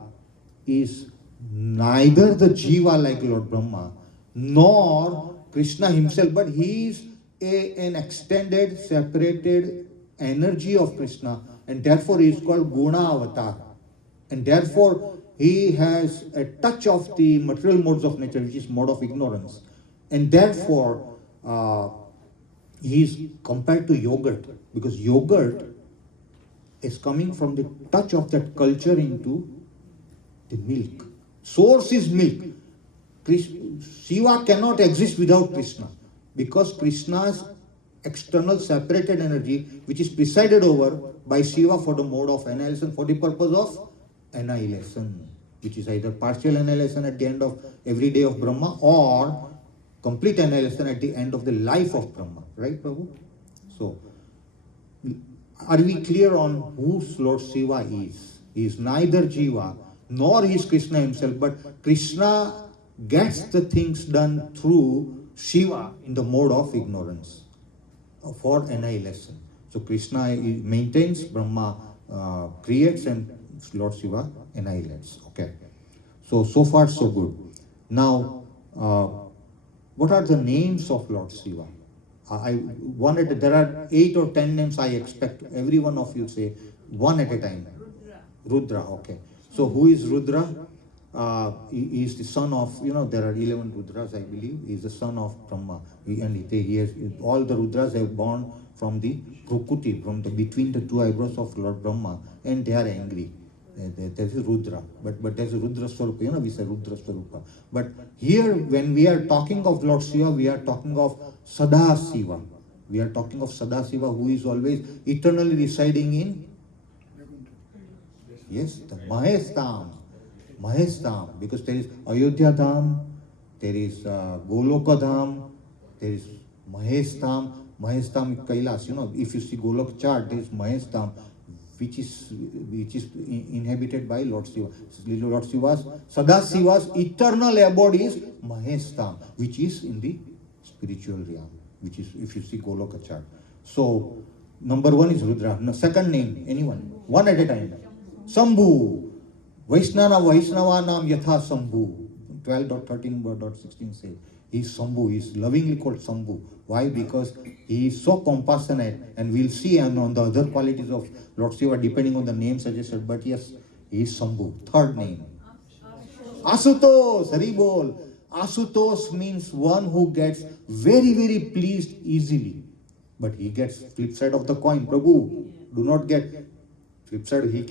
is neither the Jiva like Lord Brahma, nor Krishna himself, but he is an extended, separated energy of Krishna, and therefore he is called Guna Avatar. And therefore he has a touch of the material modes of nature, which is mode of ignorance. And therefore he is compared to yogurt, because yogurt is coming from the touch of that culture into the milk. Source is milk. Shiva cannot exist without Krishna, because Krishna's external separated energy, which is presided over by Shiva for the mode of annihilation, for the purpose of annihilation, which is either partial annihilation at the end of every day of Brahma, or complete annihilation at the end of the life of Brahma. Right, Prabhu? So, are we clear on who Lord Shiva is? He is neither Jiva nor he is Krishna himself, but Krishna gets the things done through Shiva in the mode of ignorance for annihilation. So Krishna maintains, Brahma creates, and Lord Shiva annihilates. Okay. So far so good. Now, what are the names of Lord Shiva? I wanted, there are 8 or 10 names. I expect every one of you say one at a time. Rudra, okay. So who is Rudra? He is the son of, there are 11 Rudras, I believe. He is the son of Brahma. He has, all the Rudras have born from the Prakriti, from the between the two eyebrows of Lord Brahma, and they are angry. There is Rudra, but there's a Rudra Swarupa, we say Rudra Swarupa. But here, when we are talking of Lord Shiva, we are talking of Sada Shiva. We are talking of Sada Shiva, who is always eternally residing in, yes, the Mahesh Dham, because there is Ayodhya Dham, there is Goloka Dham, there is Mahesh Dham. Mahesh Dham is Kailas. If you see Golok chart, there is Mahesh Dham, which is inhabited by Lord Shiva. Lord Shiva's, Sadashiva's eternal abode is Mahesh Dham, which is in the spiritual realm, which is, if you see Goloka chart. So, number 1 is Rudra. No, second name, anyone? One at a time. Sambhu. Vaishnava Nam Yatha Sambhu. 12.13.16 says. He is Sambhu. He is lovingly called Sambhu. Why? Because he is so compassionate, and we'll see on the other qualities of Lord Shiva depending on the name suggested. But yes, he is Sambhu. Third name. Asutos. Haribol. Asutos means one who gets very, very pleased easily. But he gets flip side of the coin. Prabhu, do not get flip side. He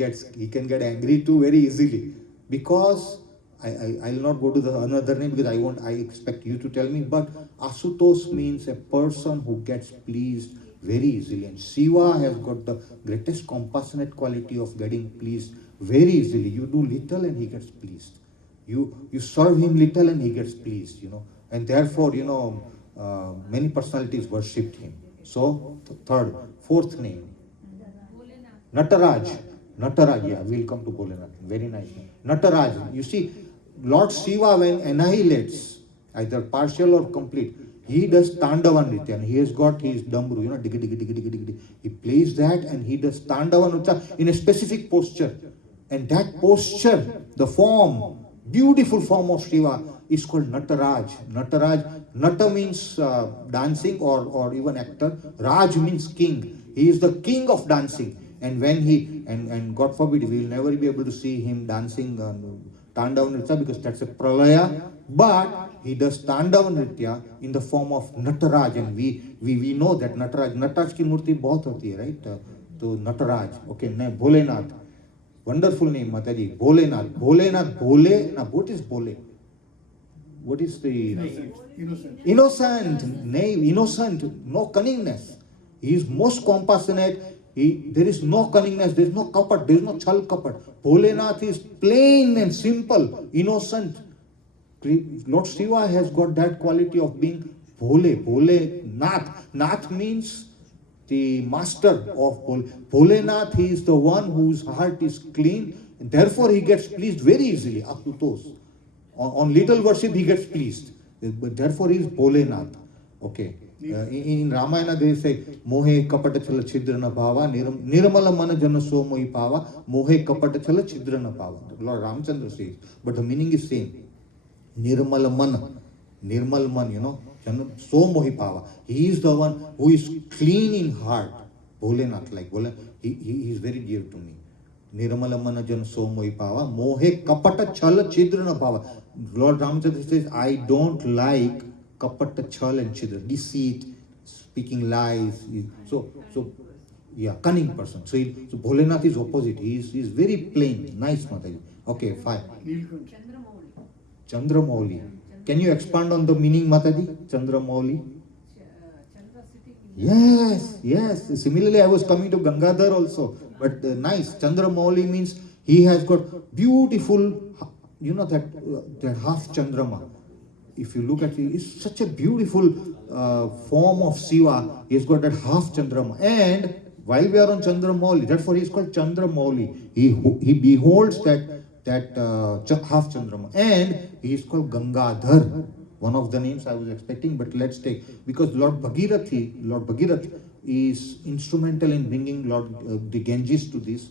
can get angry too very easily. Because I'll not go to the another name, because I expect you to tell me, but Asutos means a person who gets pleased very easily. And Shiva has got the greatest compassionate quality of getting pleased very easily. You do little and he gets pleased. You serve him little and he gets pleased, And therefore, many personalities worshipped him. So, fourth name. Nataraj, yeah, we'll come to Bholenath. Very nice name. Nataraj, you see, Lord Shiva, when annihilates, either partial or complete, he does Tandava Nritya, and he has got his Dambru, diggy, diggy, diggy, diggy, diggy. He plays that, and he does Tandava Nritya in a specific posture. And that posture, the form, beautiful form of Shiva, is called Nataraj. Nata means dancing or even actor. Raj means king. He is the king of dancing. And when he, and God forbid, we will never be able to see him dancing Tandava Nritya, because that's a pralaya, but he does Tandava Nritya in the form of Nataraj, and we know that Nataraj ki murti bahut hoti hai, right? So Nataraj, okay, Bholenath, wonderful name, Mataji, Bholenath, Bhole, now what is Bhole? What is the... Innocent, naive, innocent, no cunningness. He is most compassionate. There is no cunningness, there is no kapat, there is no chal kapat. Bholenath is plain and simple, innocent. Lord Shiva has got that quality of being Bhole, Nath. Nath means the master of Bholenath. He is the one whose heart is clean, and therefore he gets pleased very easily. Asutosh. On little worship he gets pleased, but therefore he is Bholenath. Okay. In Ramayana they say, Mohe kapata chala chidrana bhava, niramala mana jana so mohi pava, Mohe kapata chala chidrana bhava. Lord Ramchandra says, but the meaning is same. Nirmala mana, nirmal man, so mohi pava. He is the one who is clean in heart. Bholenath, like Bholenath, he is very dear to me. Nirmala mana jana so mohi pava, Mohe kapata chala chidrana bhava. Lord Ramchandra says, I don't like kapata, chal and chidra, deceit, speaking lies. So yeah, cunning person. So Bholenath is opposite. He is very plain, nice Mataji. Okay, fine. Chandramouli. Can you expand on the meaning, Mataji? Chandramouli. Yes. Similarly, I was coming to Gangadhar also. But nice. Chandramouli means he has got beautiful, that half Chandrama. If you look at it, it's such a beautiful form of Shiva. He's got that half Chandrama. And while we are on Chandramouli, therefore he is called Chandramouli. He beholds that half Chandrama. And he is called Gangadhar. One of the names I was expecting, but let's take, because Lord Bhagirath is instrumental in bringing the Ganges to this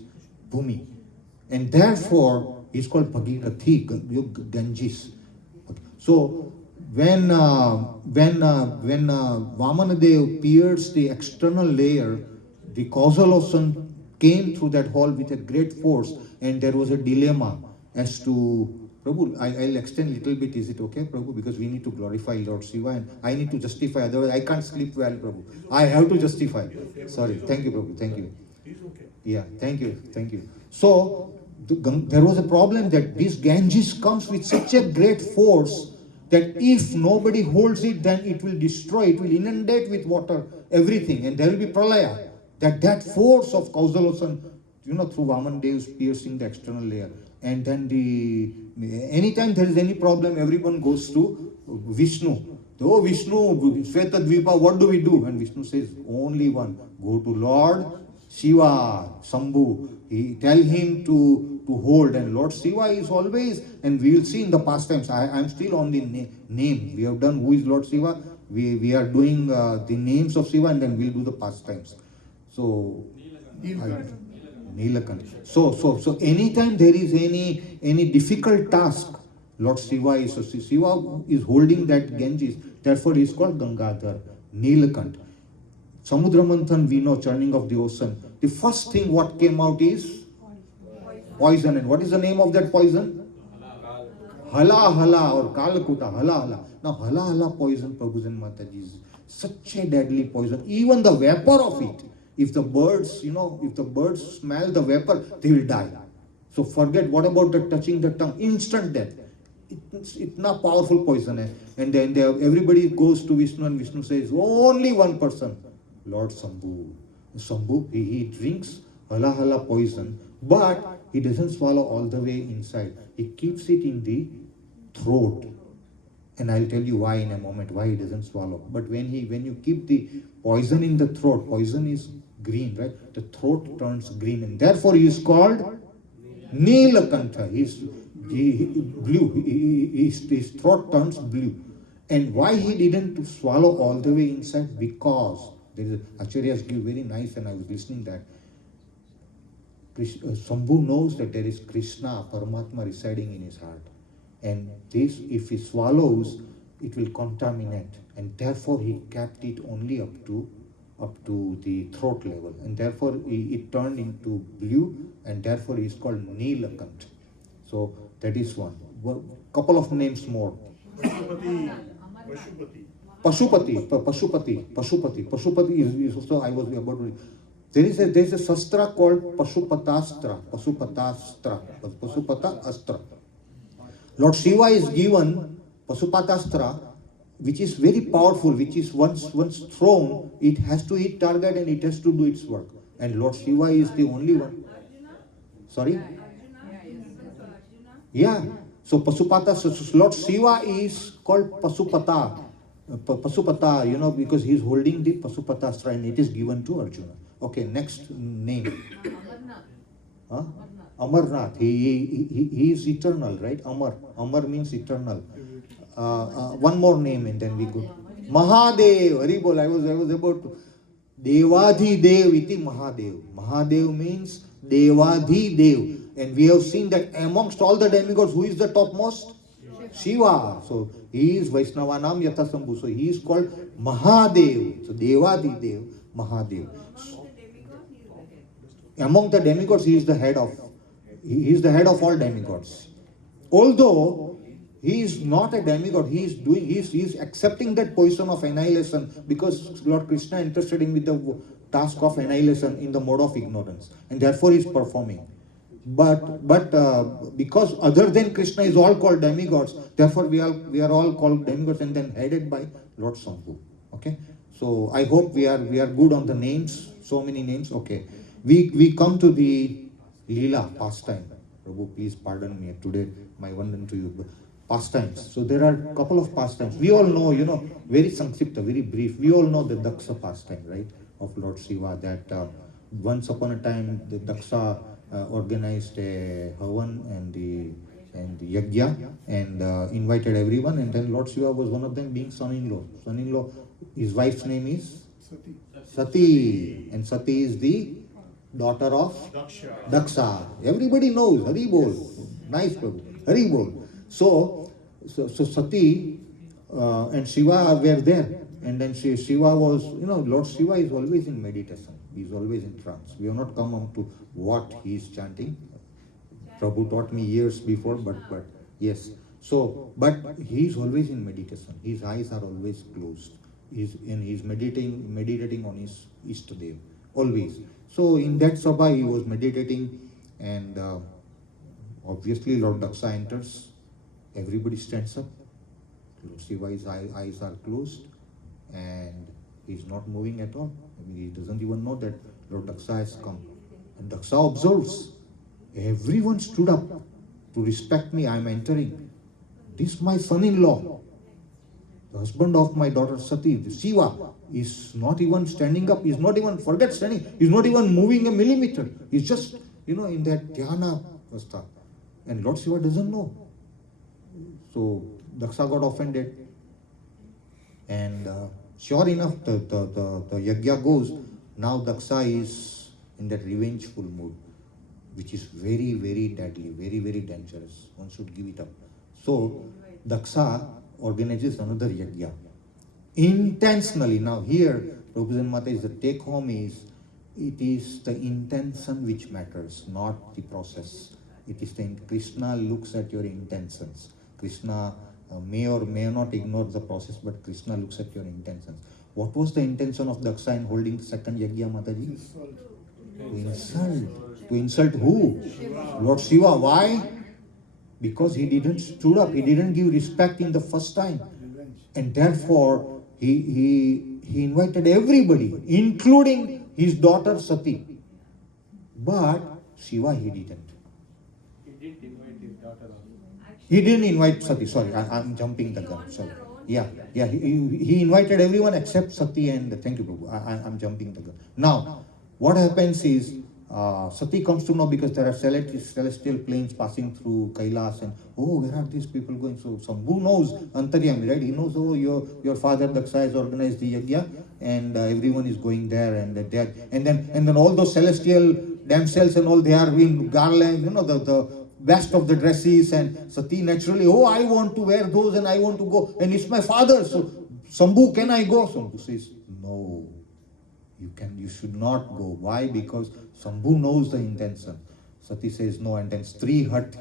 Bhumi. And therefore he is called Bhagirathi, Ganges. So when Vamanadev pierced the external layer, the causal ocean came through that hole with a great force, and there was a dilemma as to, Prabhu, I'll extend a little bit, is it okay, Prabhu? Because we need to glorify Lord Shiva and I need to justify, otherwise I can't sleep well, Prabhu. I have to justify. Sorry, thank you, Prabhu, thank you. Yeah, thank you. So there was a problem that this Ganges comes with such a great force that if nobody holds it, then it will destroy, it will inundate with water, everything, and there will be pralaya. That force of causal ocean, through Vamanadev's piercing the external layer. And then anytime there is any problem, everyone goes to Vishnu. Oh, Vishnu, Svetadvipa, what do we do? And Vishnu says, only one, go to Lord Shiva, Shambhu. Tell him to hold, and Lord Shiva is always, and we will see in the pastimes. I am still on the name. We have done who is Lord Shiva. We are doing the names of Shiva, and then we'll do the pastimes. So Nilakant. So anytime there is any difficult task, Lord Shiva is holding that Ganges. Therefore, he is called Gangadhar, Nilakant. Samudra Manthan, we know, churning of the ocean. The first thing what came out is poison. And what is the name of that poison? Hala or Kalakuta, hala. Now hala poison, Prabhus and Mataji, is such a deadly poison. Even the vapor of it, if the birds smell the vapor, they will die. So forget, what about the touching the tongue? Instant death. It's not powerful poison. And then everybody goes to Vishnu, and Vishnu says, only one person, Lord Shambhu. Shambhu, he drinks hala poison, but he doesn't swallow all the way inside. He keeps it in the throat. And I'll tell you why in a moment, why he doesn't swallow. But when you keep the poison in the throat, poison is green, right? The throat turns green, and therefore he is called Nilakantha. He's blue. His throat turns blue. And why he didn't swallow all the way inside? Because there is Acharyas give very nice, and I was listening that Shambhu knows that there is Krishna, Paramatma residing in his heart. And this, if he swallows, it will contaminate. And therefore he kept it only up to the throat level. And therefore it turned into blue, and therefore he is called Nilakant. So that is one. Couple of names more. Pashupati is also, I was about to. There is a sastra called Pashupatastra. Lord Shiva is given Pashupatastra, which is very powerful, which is once thrown, it has to hit target and it has to do its work. And Lord Shiva is the only one. Sorry? Yeah. So Pasupata, so Lord Shiva is called Pasupata. Pasupata, because he is holding the Pasupata shrine, it is given to Arjuna. Okay, next name. Huh? Amarnath. He is eternal, right? Amar means eternal. One more name and then we go. Mahadev. Haribol. I was about to. Devadhi Dev iti Mahadev. Mahadev means Devadhi Dev. And we have seen that amongst all the demigods, who is the topmost? Shiva. So he is Vaishnavanam Yatasambhu. So he is called Mahadev. So Devadi Dev, Mahadev. Among the demigods, he is the head of. He is the head of all demigods. Although he is not a demigod, he is accepting that position of annihilation because Lord Krishna interested him with the task of annihilation in the mode of ignorance, and therefore he is performing. But because other than Krishna is all called demigods, therefore we are all called demigods and then headed by Lord Shambhu. Okay, so I hope we are good on the names. So many names. Okay, we come to the Leela pastime. Prabhu, please pardon me today. My vandan to you. Pastimes. So there are a couple of pastimes. We all know, very sankshipta, very brief. We all know the Daksha pastime, right, of Lord Shiva. That once upon a time the Daksha organized a havan and the yajna and invited everyone, and then Lord Shiva was one of them, being son-in-law. Son-in-law, his wife's name is Sati, and Sati is the daughter of Daksha. Everybody knows. Hari bol. Nice, Prabhu. Hari bol. So Sati and Shiva were there, and then Shiva was, Lord Shiva is always in meditation. He is always in trance. We have not come on to what he is chanting. Prabhu taught me years before, but yes. So, but he is always in meditation. His eyes are always closed. He's meditating on his Ishtadev, always. So in that sabha he was meditating, and obviously Lord Daksha enters. Everybody stands up. Lord Shiva's eyes are closed, and he's not moving at all. He doesn't even know that Lord Daksha has come. And Daksha observes. Everyone stood up to respect me. I am entering. This my son-in-law, the husband of my daughter Sati, Shiva, is not even standing up. He's not even, forget standing, he's not even moving a millimeter. He's just, in that dhyana avastha. And Lord Shiva doesn't know. So Daksha got offended. And sure enough, the yajna goes. Now Daksha is in that revengeful mood, which is very, very deadly, very, very dangerous. One should give it up. So Daksha organizes another yajna. Intentionally. Now here, Prabhupada and Mata, is the take home is, it is the intention which matters, not the process. It is the Krishna looks at your intentions. Krishna may or may not ignore the process, but Krishna looks at your intentions. What was the intention of Daksha in holding the second yajna, Mataji? To insult. To insult who? Lord Shiva. Why? Because he didn't stood up. He didn't give respect in the first time. And therefore, he invited everybody, including his daughter Sati. But Shiva, he didn't. He didn't invite his daughter also. He didn't invite Sati. Sorry, I'm jumping the gun. Sorry. Yeah. He invited everyone except Sati, and thank you, Prabhu. I'm jumping the gun. Now, what happens is, Sati comes to know because there are celestial planes passing through Kailas, and where are these people going? So Shambhu knows, Antaryami, right? He knows, your father Daksha has organized the yajna, and everyone is going there, and then all those celestial damsels and all, they are in garland, the best of the dresses, and Sati naturally, I want to wear those and I want to go, and it's my father, so Shambhu, can I go? Shambhu says, no, you should not go. Why? Because Shambhu knows the intention. Sati says no, and then Stri Hut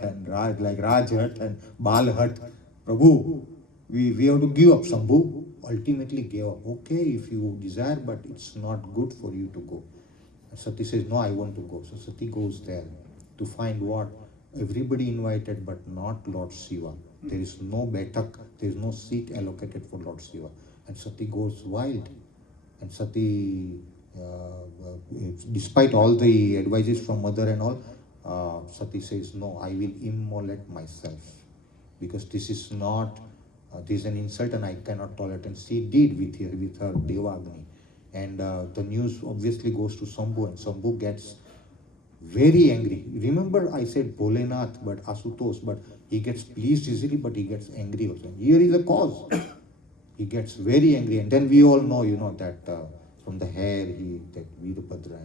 and Raj, like Raj Hut and Bal Hut. Prabhu, we have to give up. Shambhu ultimately gave up. Okay, if you desire, but it's not good for you to go. And Sati says, no, I want to go. So Sati goes there to find what? Everybody invited, but not Lord Shiva. There is no betak, there is no seat allocated for Lord Shiva. And Sati goes wild. And Sati, despite all the advices from mother and all, Sati says, no, I will immolate myself. Because this is not This is an insult and I cannot tolerate. And she did with her Devagni. And the news obviously goes to Sambhu, and Sambhu gets very angry. Remember I said Bholenath, but Asutosh, but he gets pleased easily, but he gets angry also. Here is a cause. He gets very angry, and then we all know, that from the hair, that Virabhadra,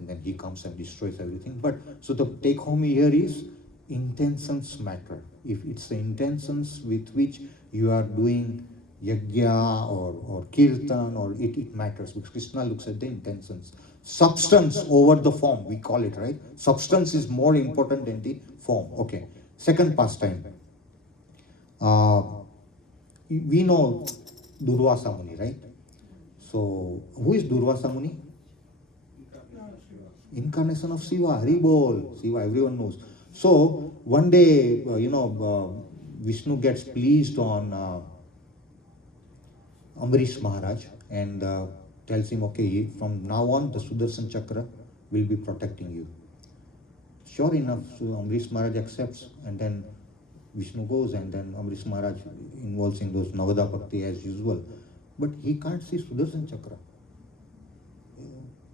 and then he comes and destroys everything. But so the take home here is intentions matter. If it's the intentions with which you are doing yajna or kirtan, or it matters, because Krishna looks at the intentions. Substance over the form, we call it, right? Substance is more important than the form. Okay. Second pastime. We know Durvasa Muni, right? So, who is Durvasa Muni? Incarnation of Shiva, Hari Bol. Shiva, everyone knows. So, one day, Vishnu gets pleased on Amrish Maharaj and tells him, okay, from now on, the Sudarshan Chakra will be protecting you. Sure enough, so Amrish Maharaj accepts, and then Vishnu goes, and then Amrish Maharaj involves in those Navada Bhakti as usual. But he can't see Sudarshan Chakra.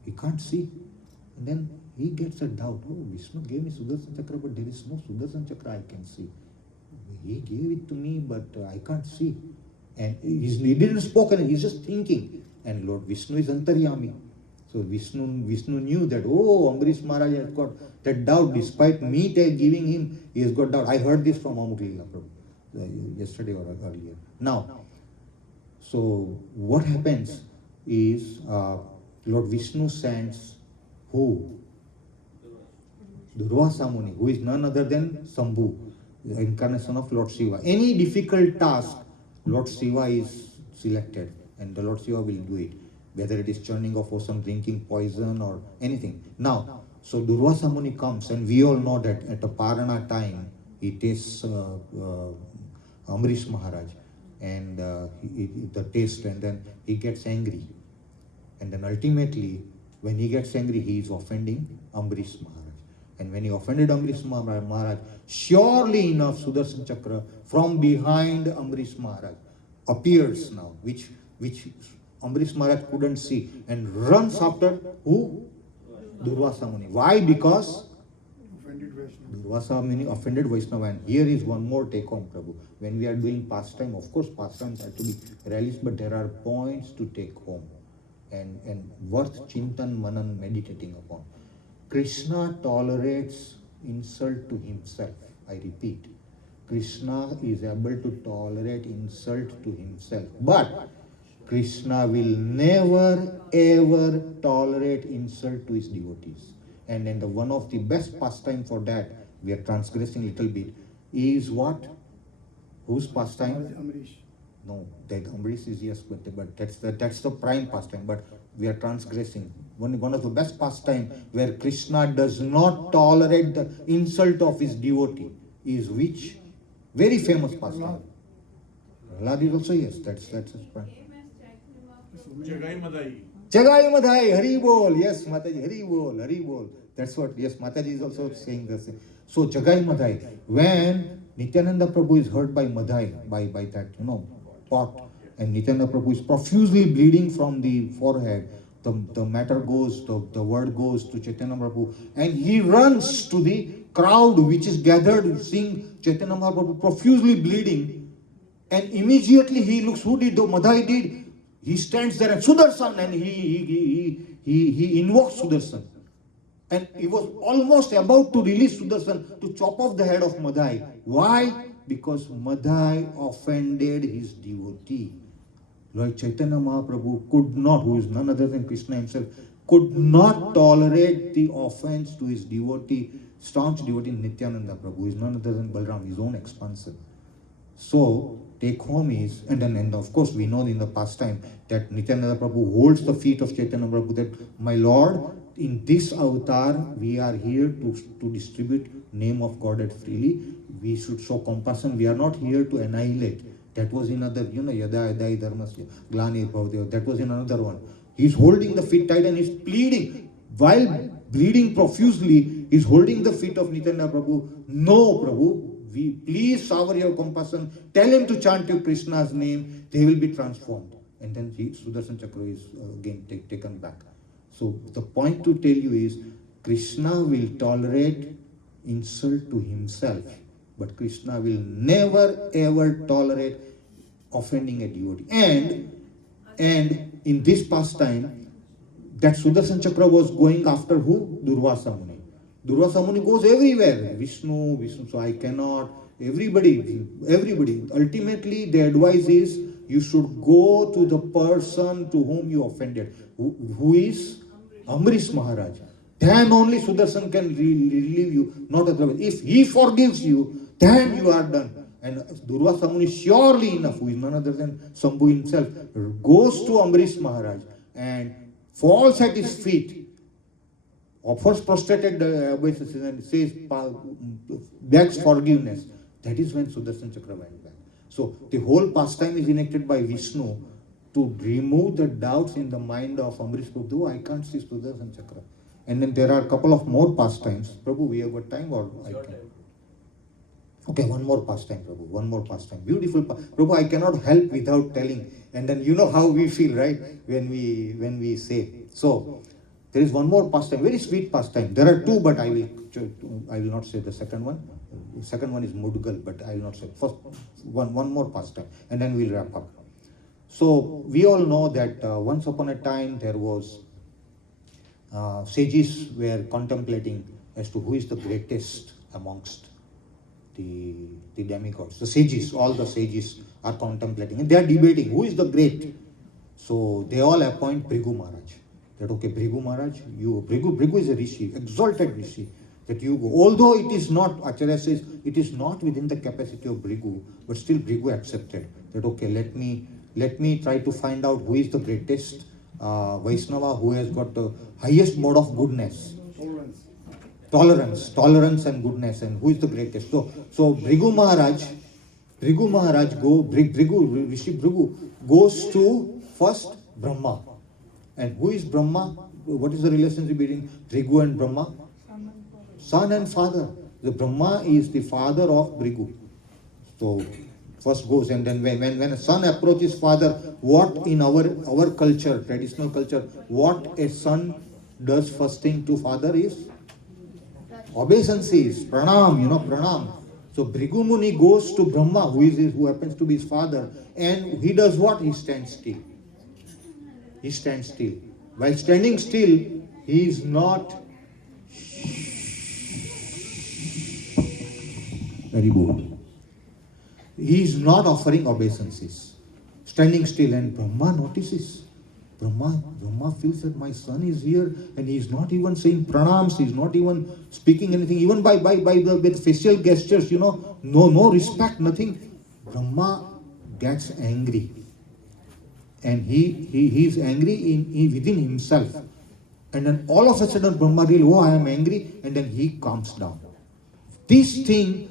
He can't see. And then he gets a doubt. Oh, Vishnu gave me Sudarshan Chakra, but there is no Sudarshan Chakra I can see. He gave it to me, but I can't see. And he didn't spoke, and he's just thinking. And Lord Vishnu is Antaryami. So Vishnu knew that, oh, Amrish Maharaj has got that doubt. Despite me giving him, he has got doubt. I heard this from Amuk Leela Prabhu yesterday or earlier. Now, so what happens is Lord Vishnu sends who? Durvasa Muni, who is none other than Sambhu, the incarnation of Lord Shiva. Any difficult task, Lord Shiva is selected, and the Lord Shiva will do it, whether it is churning of ocean, drinking poison, or anything. Now, so Durvasa Muni comes, and we all know that at the Parana time, he tastes Amrish Maharaj, and the taste, and then he gets angry. And then ultimately, when he gets angry, he is offending Amrish Maharaj. And when he offended Amrish Maharaj, surely enough, Sudarshan Chakra from behind Amrish Maharaj appears now, which Amrish Maharaj couldn't see, and runs after who? Durvasa Muni. Why? Because Durvasa Muni offended Vaishnava. And here is one more take home, Prabhu. When we are doing pastime, of course pastimes have to be realist, but there are points to take home and worth Chintan Manan meditating upon. Krishna tolerates insult to himself. I repeat, Krishna is able to tolerate insult to himself. But Krishna will never ever tolerate insult to his devotees. And then one of the best pastime for that, we are transgressing a little bit, is what? Whose pastime? Amrish. No, that Amrish is yes, but that's the prime pastime. But we are transgressing. One of the best pastime where Krishna does not tolerate the insult of his devotee is which? Very famous pastime. Prahlad is also yes. That's his prime. Jagai Madai. Jagai Madhai, Hari Bol. Yes, Mataji, Hari Bol, Hari Bol. That's what, yes, Mataji is also saying the same. So, Jagai Madhai. When Nityananda Prabhu is hurt by Madhai, by that, pot, and Nityananda Prabhu is profusely bleeding from the forehead, the matter goes, the word goes to Chaitanya Prabhu, and he runs to the crowd which is gathered, seeing Chaitanya Prabhu profusely bleeding, and immediately he looks, who did? The Madhai did. He stands there and Sudarshan, and he invokes Sudarshan. And he was almost about to release Sudarshan to chop off the head of Madhai. Why? Because Madhai offended his devotee. Lord Chaitanya Mahaprabhu could not, who is none other than Krishna himself, could not tolerate the offense to his devotee, staunch devotee Nityananda Prabhu, who is none other than Balram, his own expansion. So, take home is, and of course we know in the past time that Nityananda Prabhu holds the feet of Chaitanya Prabhu, that my Lord, in this avatar we are here to distribute name of Godhead freely. We should show compassion. We are not here to annihilate. That was another, yada yadai dharmasya glani bhavadeva. That was in another one. He's holding the feet tight and he's pleading. While bleeding profusely, he's holding the feet of Nityananda Prabhu. No, Prabhu, please shower your compassion, tell him to chant your Krishna's name, they will be transformed. And then Sudarshan Chakra is again taken back. So the point to tell you is, Krishna will tolerate insult to himself, but Krishna will never ever tolerate offending a devotee. And in this pastime, that Sudarshan Chakra was going after who? Durvasa Muni. Durvasa Muni goes everywhere. Vishnu, so I cannot. Everybody. Ultimately, the advice is, you should go to the person to whom you offended. Who is? Amrish Maharaj. Then only Sudarshan can relieve you, not otherwise. If he forgives you, then you are done. And Durvasa Muni, surely enough, who is none other than Shambhu himself, goes to Amrish Maharaj and falls at his feet, offers prostrated obeisances and says, begs forgiveness. That is when Sudarshan Chakra went back. So the whole pastime is enacted by Vishnu to remove the doubts in the mind of Amrish Prabhu. I can't see Sudarshan Chakra. And then there are a couple of more pastimes. Prabhu, we have got time or I can? Okay, one more pastime, Prabhu. One more pastime. Beautiful. Prabhu, I cannot help without telling. And then you know how we feel, right? When we say. So there is one more pastime, very sweet pastime. There are two, but I will not say the second one. The second one is Mudgal, but I will not say. First, one more pastime, and then we'll wrap up. So we all know that once upon a time there was sages were contemplating as to who is the greatest amongst the demigods. The sages, all the sages are contemplating, and they are debating who is the great. So they all appoint Bhrigu Maharaj. That okay, Bhrigu Maharaj, Bhrigu is a rishi, exalted rishi. That you go. Although it is not, Acharya says, it is not within the capacity of Bhrigu, but still Bhrigu accepted. That okay, let me try to find out who is the greatest Vaishnava, who has got the highest mode of goodness. Tolerance and goodness, and who is the greatest. So Rishi Bhrigu goes to first Brahma. And who is Brahma? What is the relationship between Bhrigu and Brahma? Son and father. The Brahma is the father of Bhrigu. So first goes, and then when a son approaches father, what in our culture, traditional culture, what a son does first thing to father is obeisances, pranam, pranam. So Bhrigu Muni goes to Brahma, who happens to be his father, and he does what? He stands still. He stands still. While standing still, he is not very bold. He is not offering obeisances. Standing still, and Brahma notices. Brahma feels that my son is here, and he is not even saying pranams, he is not even speaking anything, even by the facial gestures, no respect, nothing. Brahma gets angry. And he is angry within himself. And then all of a sudden Brahma realizes, I am angry, and then he calms down. This thing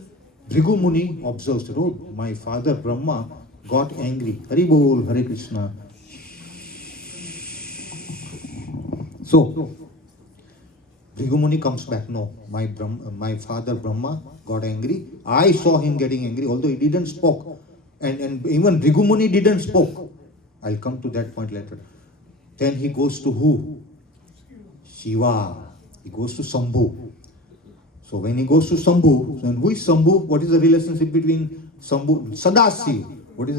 Bhrigu Muni observes, my father Brahma got angry. Hari Bol, Hare Krishna. So Bhrigu Muni comes back. No, my father Brahma got angry. I saw him getting angry, although he didn't spoke. And even Bhrigu Muni didn't spoke. I'll come to that point later. Then he goes to who? Shiva. He goes to Shambhu. So when he goes to Shambhu, then who is Shambhu? What is the relationship between Shambhu? Sadasiv. What is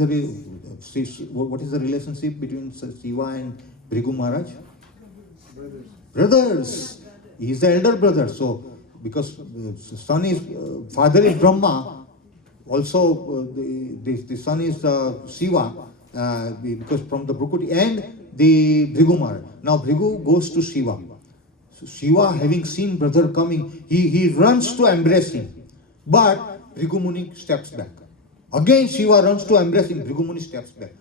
the relationship between Shiva and Bhrigu Maharaj? Brothers. He is the elder brother. So because father is Brahma, also the son is Shiva. Because from the Bhrukuti and the Bhrigu Maharaj. Now Bhrigu goes to Shiva. So Shiva, having seen brother coming, he runs to embrace him. But Bhrigu Muni steps back. Again Shiva runs to embrace him. Bhrigu Muni steps back.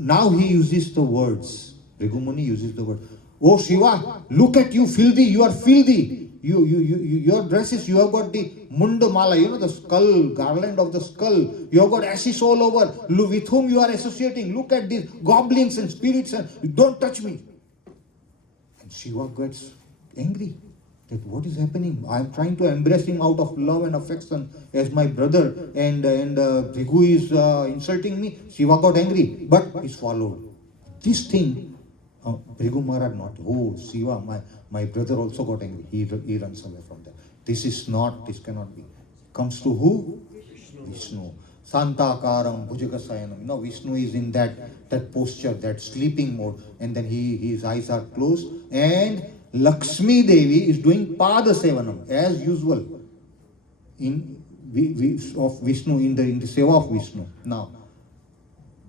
Now he uses the words. Bhrigu Muni uses the word. Oh Shiva, look at you, filthy. You are filthy. Your dresses, you have got the mundamala, the skull, garland of the skull. You have got ashes all over. With whom you are associating. Look at these goblins and spirits, and don't touch me. And Shiva gets angry. That what is happening? I am trying to embrace him out of love and affection as my brother, and Bhrigu is insulting me. Shiva got angry, but he swallowed. This thing, Bhrigu Maharaj not. Oh, Shiva, my brother also got angry. He runs away from that. This cannot be. Comes to who? Vishnu. Santakaram Bhujagasayanam. No, Vishnu is in that posture, that sleeping mode, and then his eyes are closed, and Lakshmi Devi is doing Pada Sevanam as usual of Vishnu, in the seva of Vishnu. Now,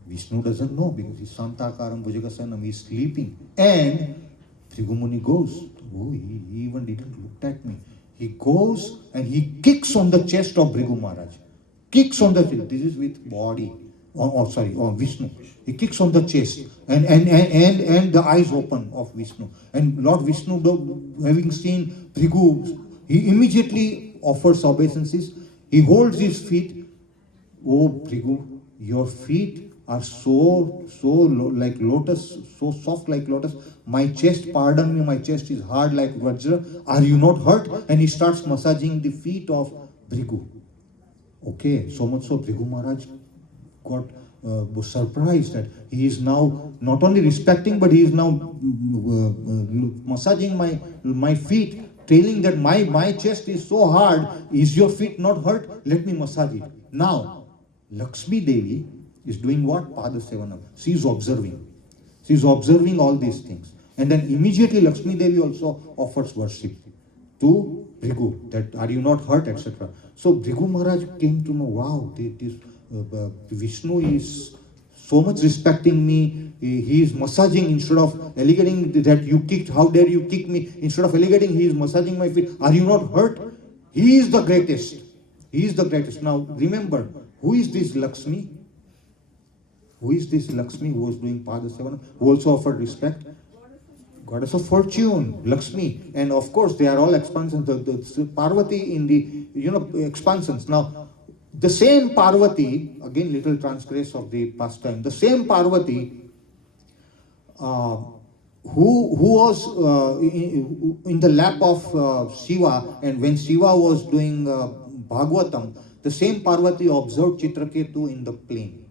Vishnu doesn't know because he's Santakaram Bhujagasayanam, he's sleeping. And Bhrigu Muni goes, oh, he even didn't look at me. He goes and he kicks on the chest of Bhrigu Maharaj. Kicks on the chest. This is with body. Vishnu. He kicks on the chest and the eyes open of Vishnu. And Lord Vishnu, having seen Bhrigu, he immediately offers obeisances. He holds his feet. Oh Bhrigu, your feet are so like lotus, so soft like lotus. My chest, pardon me, my chest is hard like Vajra. Are you not hurt? And he starts massaging the feet of Bhrigu. Okay, so much so Bhrigu Maharaj was surprised that he is now not only respecting, but he is now massaging my feet, telling that my chest is so hard. Is your feet not hurt? Let me massage it. Now, Lakshmi Devi is doing what? Pada Sevanam. She is observing. She is observing all these things. And then immediately Lakshmi Devi also offers worship to Bhrigu, that are you not hurt, etc. So Bhrigu Maharaj came to know, wow, Vishnu is so much respecting me. He is massaging instead of alligating that you kicked, how dare you kick me. Instead of alligating, he is massaging my feet. Are you not hurt? He is the greatest. He is the greatest. Now remember, who is this Lakshmi? Who is this Lakshmi who was doing Pada Sevana, who also offered respect? Goddess of fortune, Lakshmi. And of course, they are all expansions. The Parvati in the, expansions. Now, the same Parvati, again, little transgress of the pastime, the same Parvati who was in the lap of Shiva, and when Shiva was doing Bhagavatam, the same Parvati observed Chitraketu in the plain,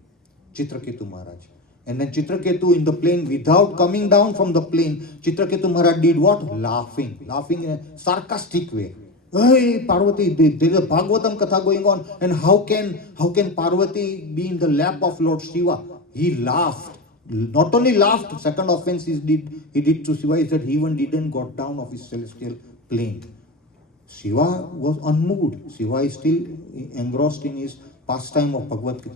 Chitraketu Maharaj. And then Chitraketu in the plain, without coming down from the plain, Chitraketu Maharaj did what? Laughing in a sarcastic way. Hey Parvati, there is a Bhagavatam Katha going on, and how can Parvati be in the lap of Lord Shiva? He laughed. Not only laughed, second offense he did to Shiva is that he even didn't got down off his celestial plane. Shiva was unmoved. Shiva is still engrossed in his pastime of Bhagavad Gita.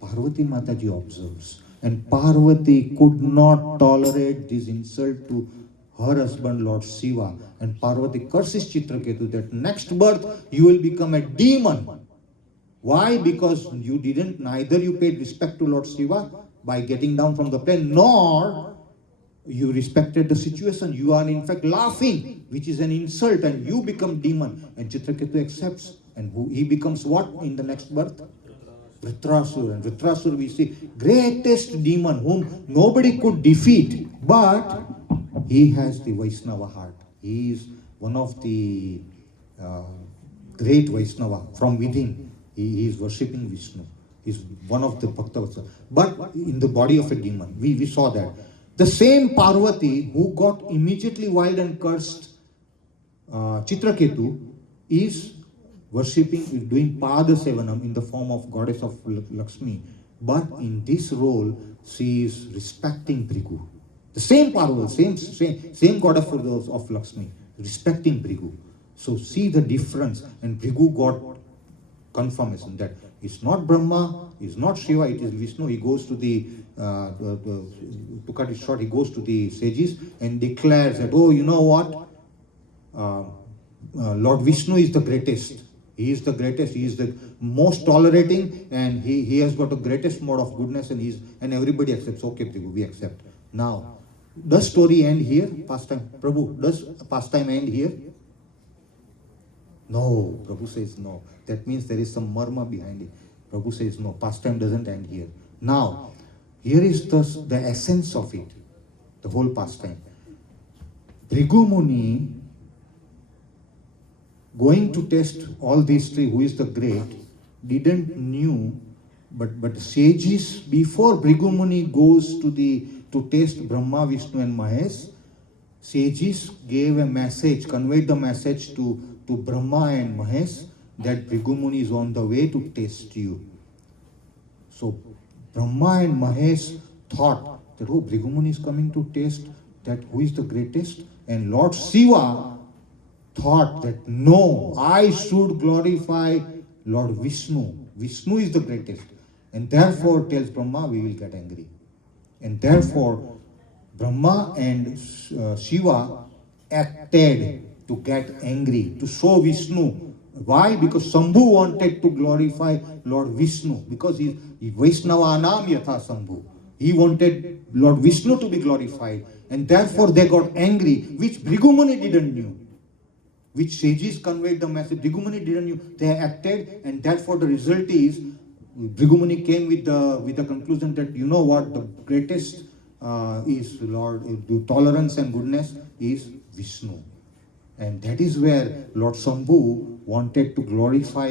Parvati Mataji observes. And Parvati could not tolerate this insult to her husband Lord Shiva. And Parvati curses Chitraketu that next birth you will become a demon. Why? Because neither you paid respect to Lord Shiva by getting down from the plane, nor you respected the situation. You are in fact laughing, which is an insult, and you become demon. And Chitraketu accepts. And he becomes what in the next birth? Vritrasur. And Vritrasur, we see, greatest demon whom nobody could defeat, but he has the Vaishnava heart. He is one of the great Vaishnava from within. He is worshipping Vishnu. He is one of the Bhaktavasa. But in the body of a demon. We saw that. The same Parvati who got immediately wild and cursed Chitraketu is worshipping, doing Pada Sevanam in the form of goddess of Lakshmi. But in this role, she is respecting Bhrigu. The same Parvati, same goddess of Lakshmi, respecting Bhrigu. So see the difference. And Bhrigu got confirmation that it's not Brahma, it's not Shiva, it is Vishnu. He goes to to cut it short, he goes to the sages and declares that, oh, you know what? Lord Vishnu is the greatest. He is the greatest, he is the most tolerating, and he has got the greatest mode of goodness, and everybody accepts. Okay, Prabhu, we accept. Now, does story end here? Pastime. Prabhu, does pastime end here? No, Prabhu says no. That means there is some murmur behind it. Prabhu says no, pastime doesn't end here. Now, here is the essence of it, the whole pastime. Bhrigu Muni going to test all these three, who is the great, didn't knew, but sages, before Bhrigu Muni goes to test Brahma, Vishnu and Mahesh, sages gave a message, conveyed the message to Brahma and Mahesh that Bhrigu Muni is on the way to test you. So Brahma and Mahesh thought that, oh, Bhrigu Muni is coming to test that who is the greatest, and Lord Shiva thought that no, I should glorify Lord Vishnu. Vishnu is the greatest, and therefore tells Brahma, we will get angry. And therefore Brahma and Shiva acted to get angry, to show Vishnu. Why? Because Shambhu wanted to glorify Lord Vishnu, because he Vaishnava Anam Yatha Shambhu. He wanted Lord Vishnu to be glorified, and therefore they got angry, which Bhrigu Muni didn't knew. Which sages conveyed the message, Bhrigu Muni didn't knew. They acted, and therefore the result is Bhrigu Muni came with the conclusion that, you know what, the greatest is Lord, tolerance and goodness is Vishnu. And that is where Lord Shambhu wanted to glorify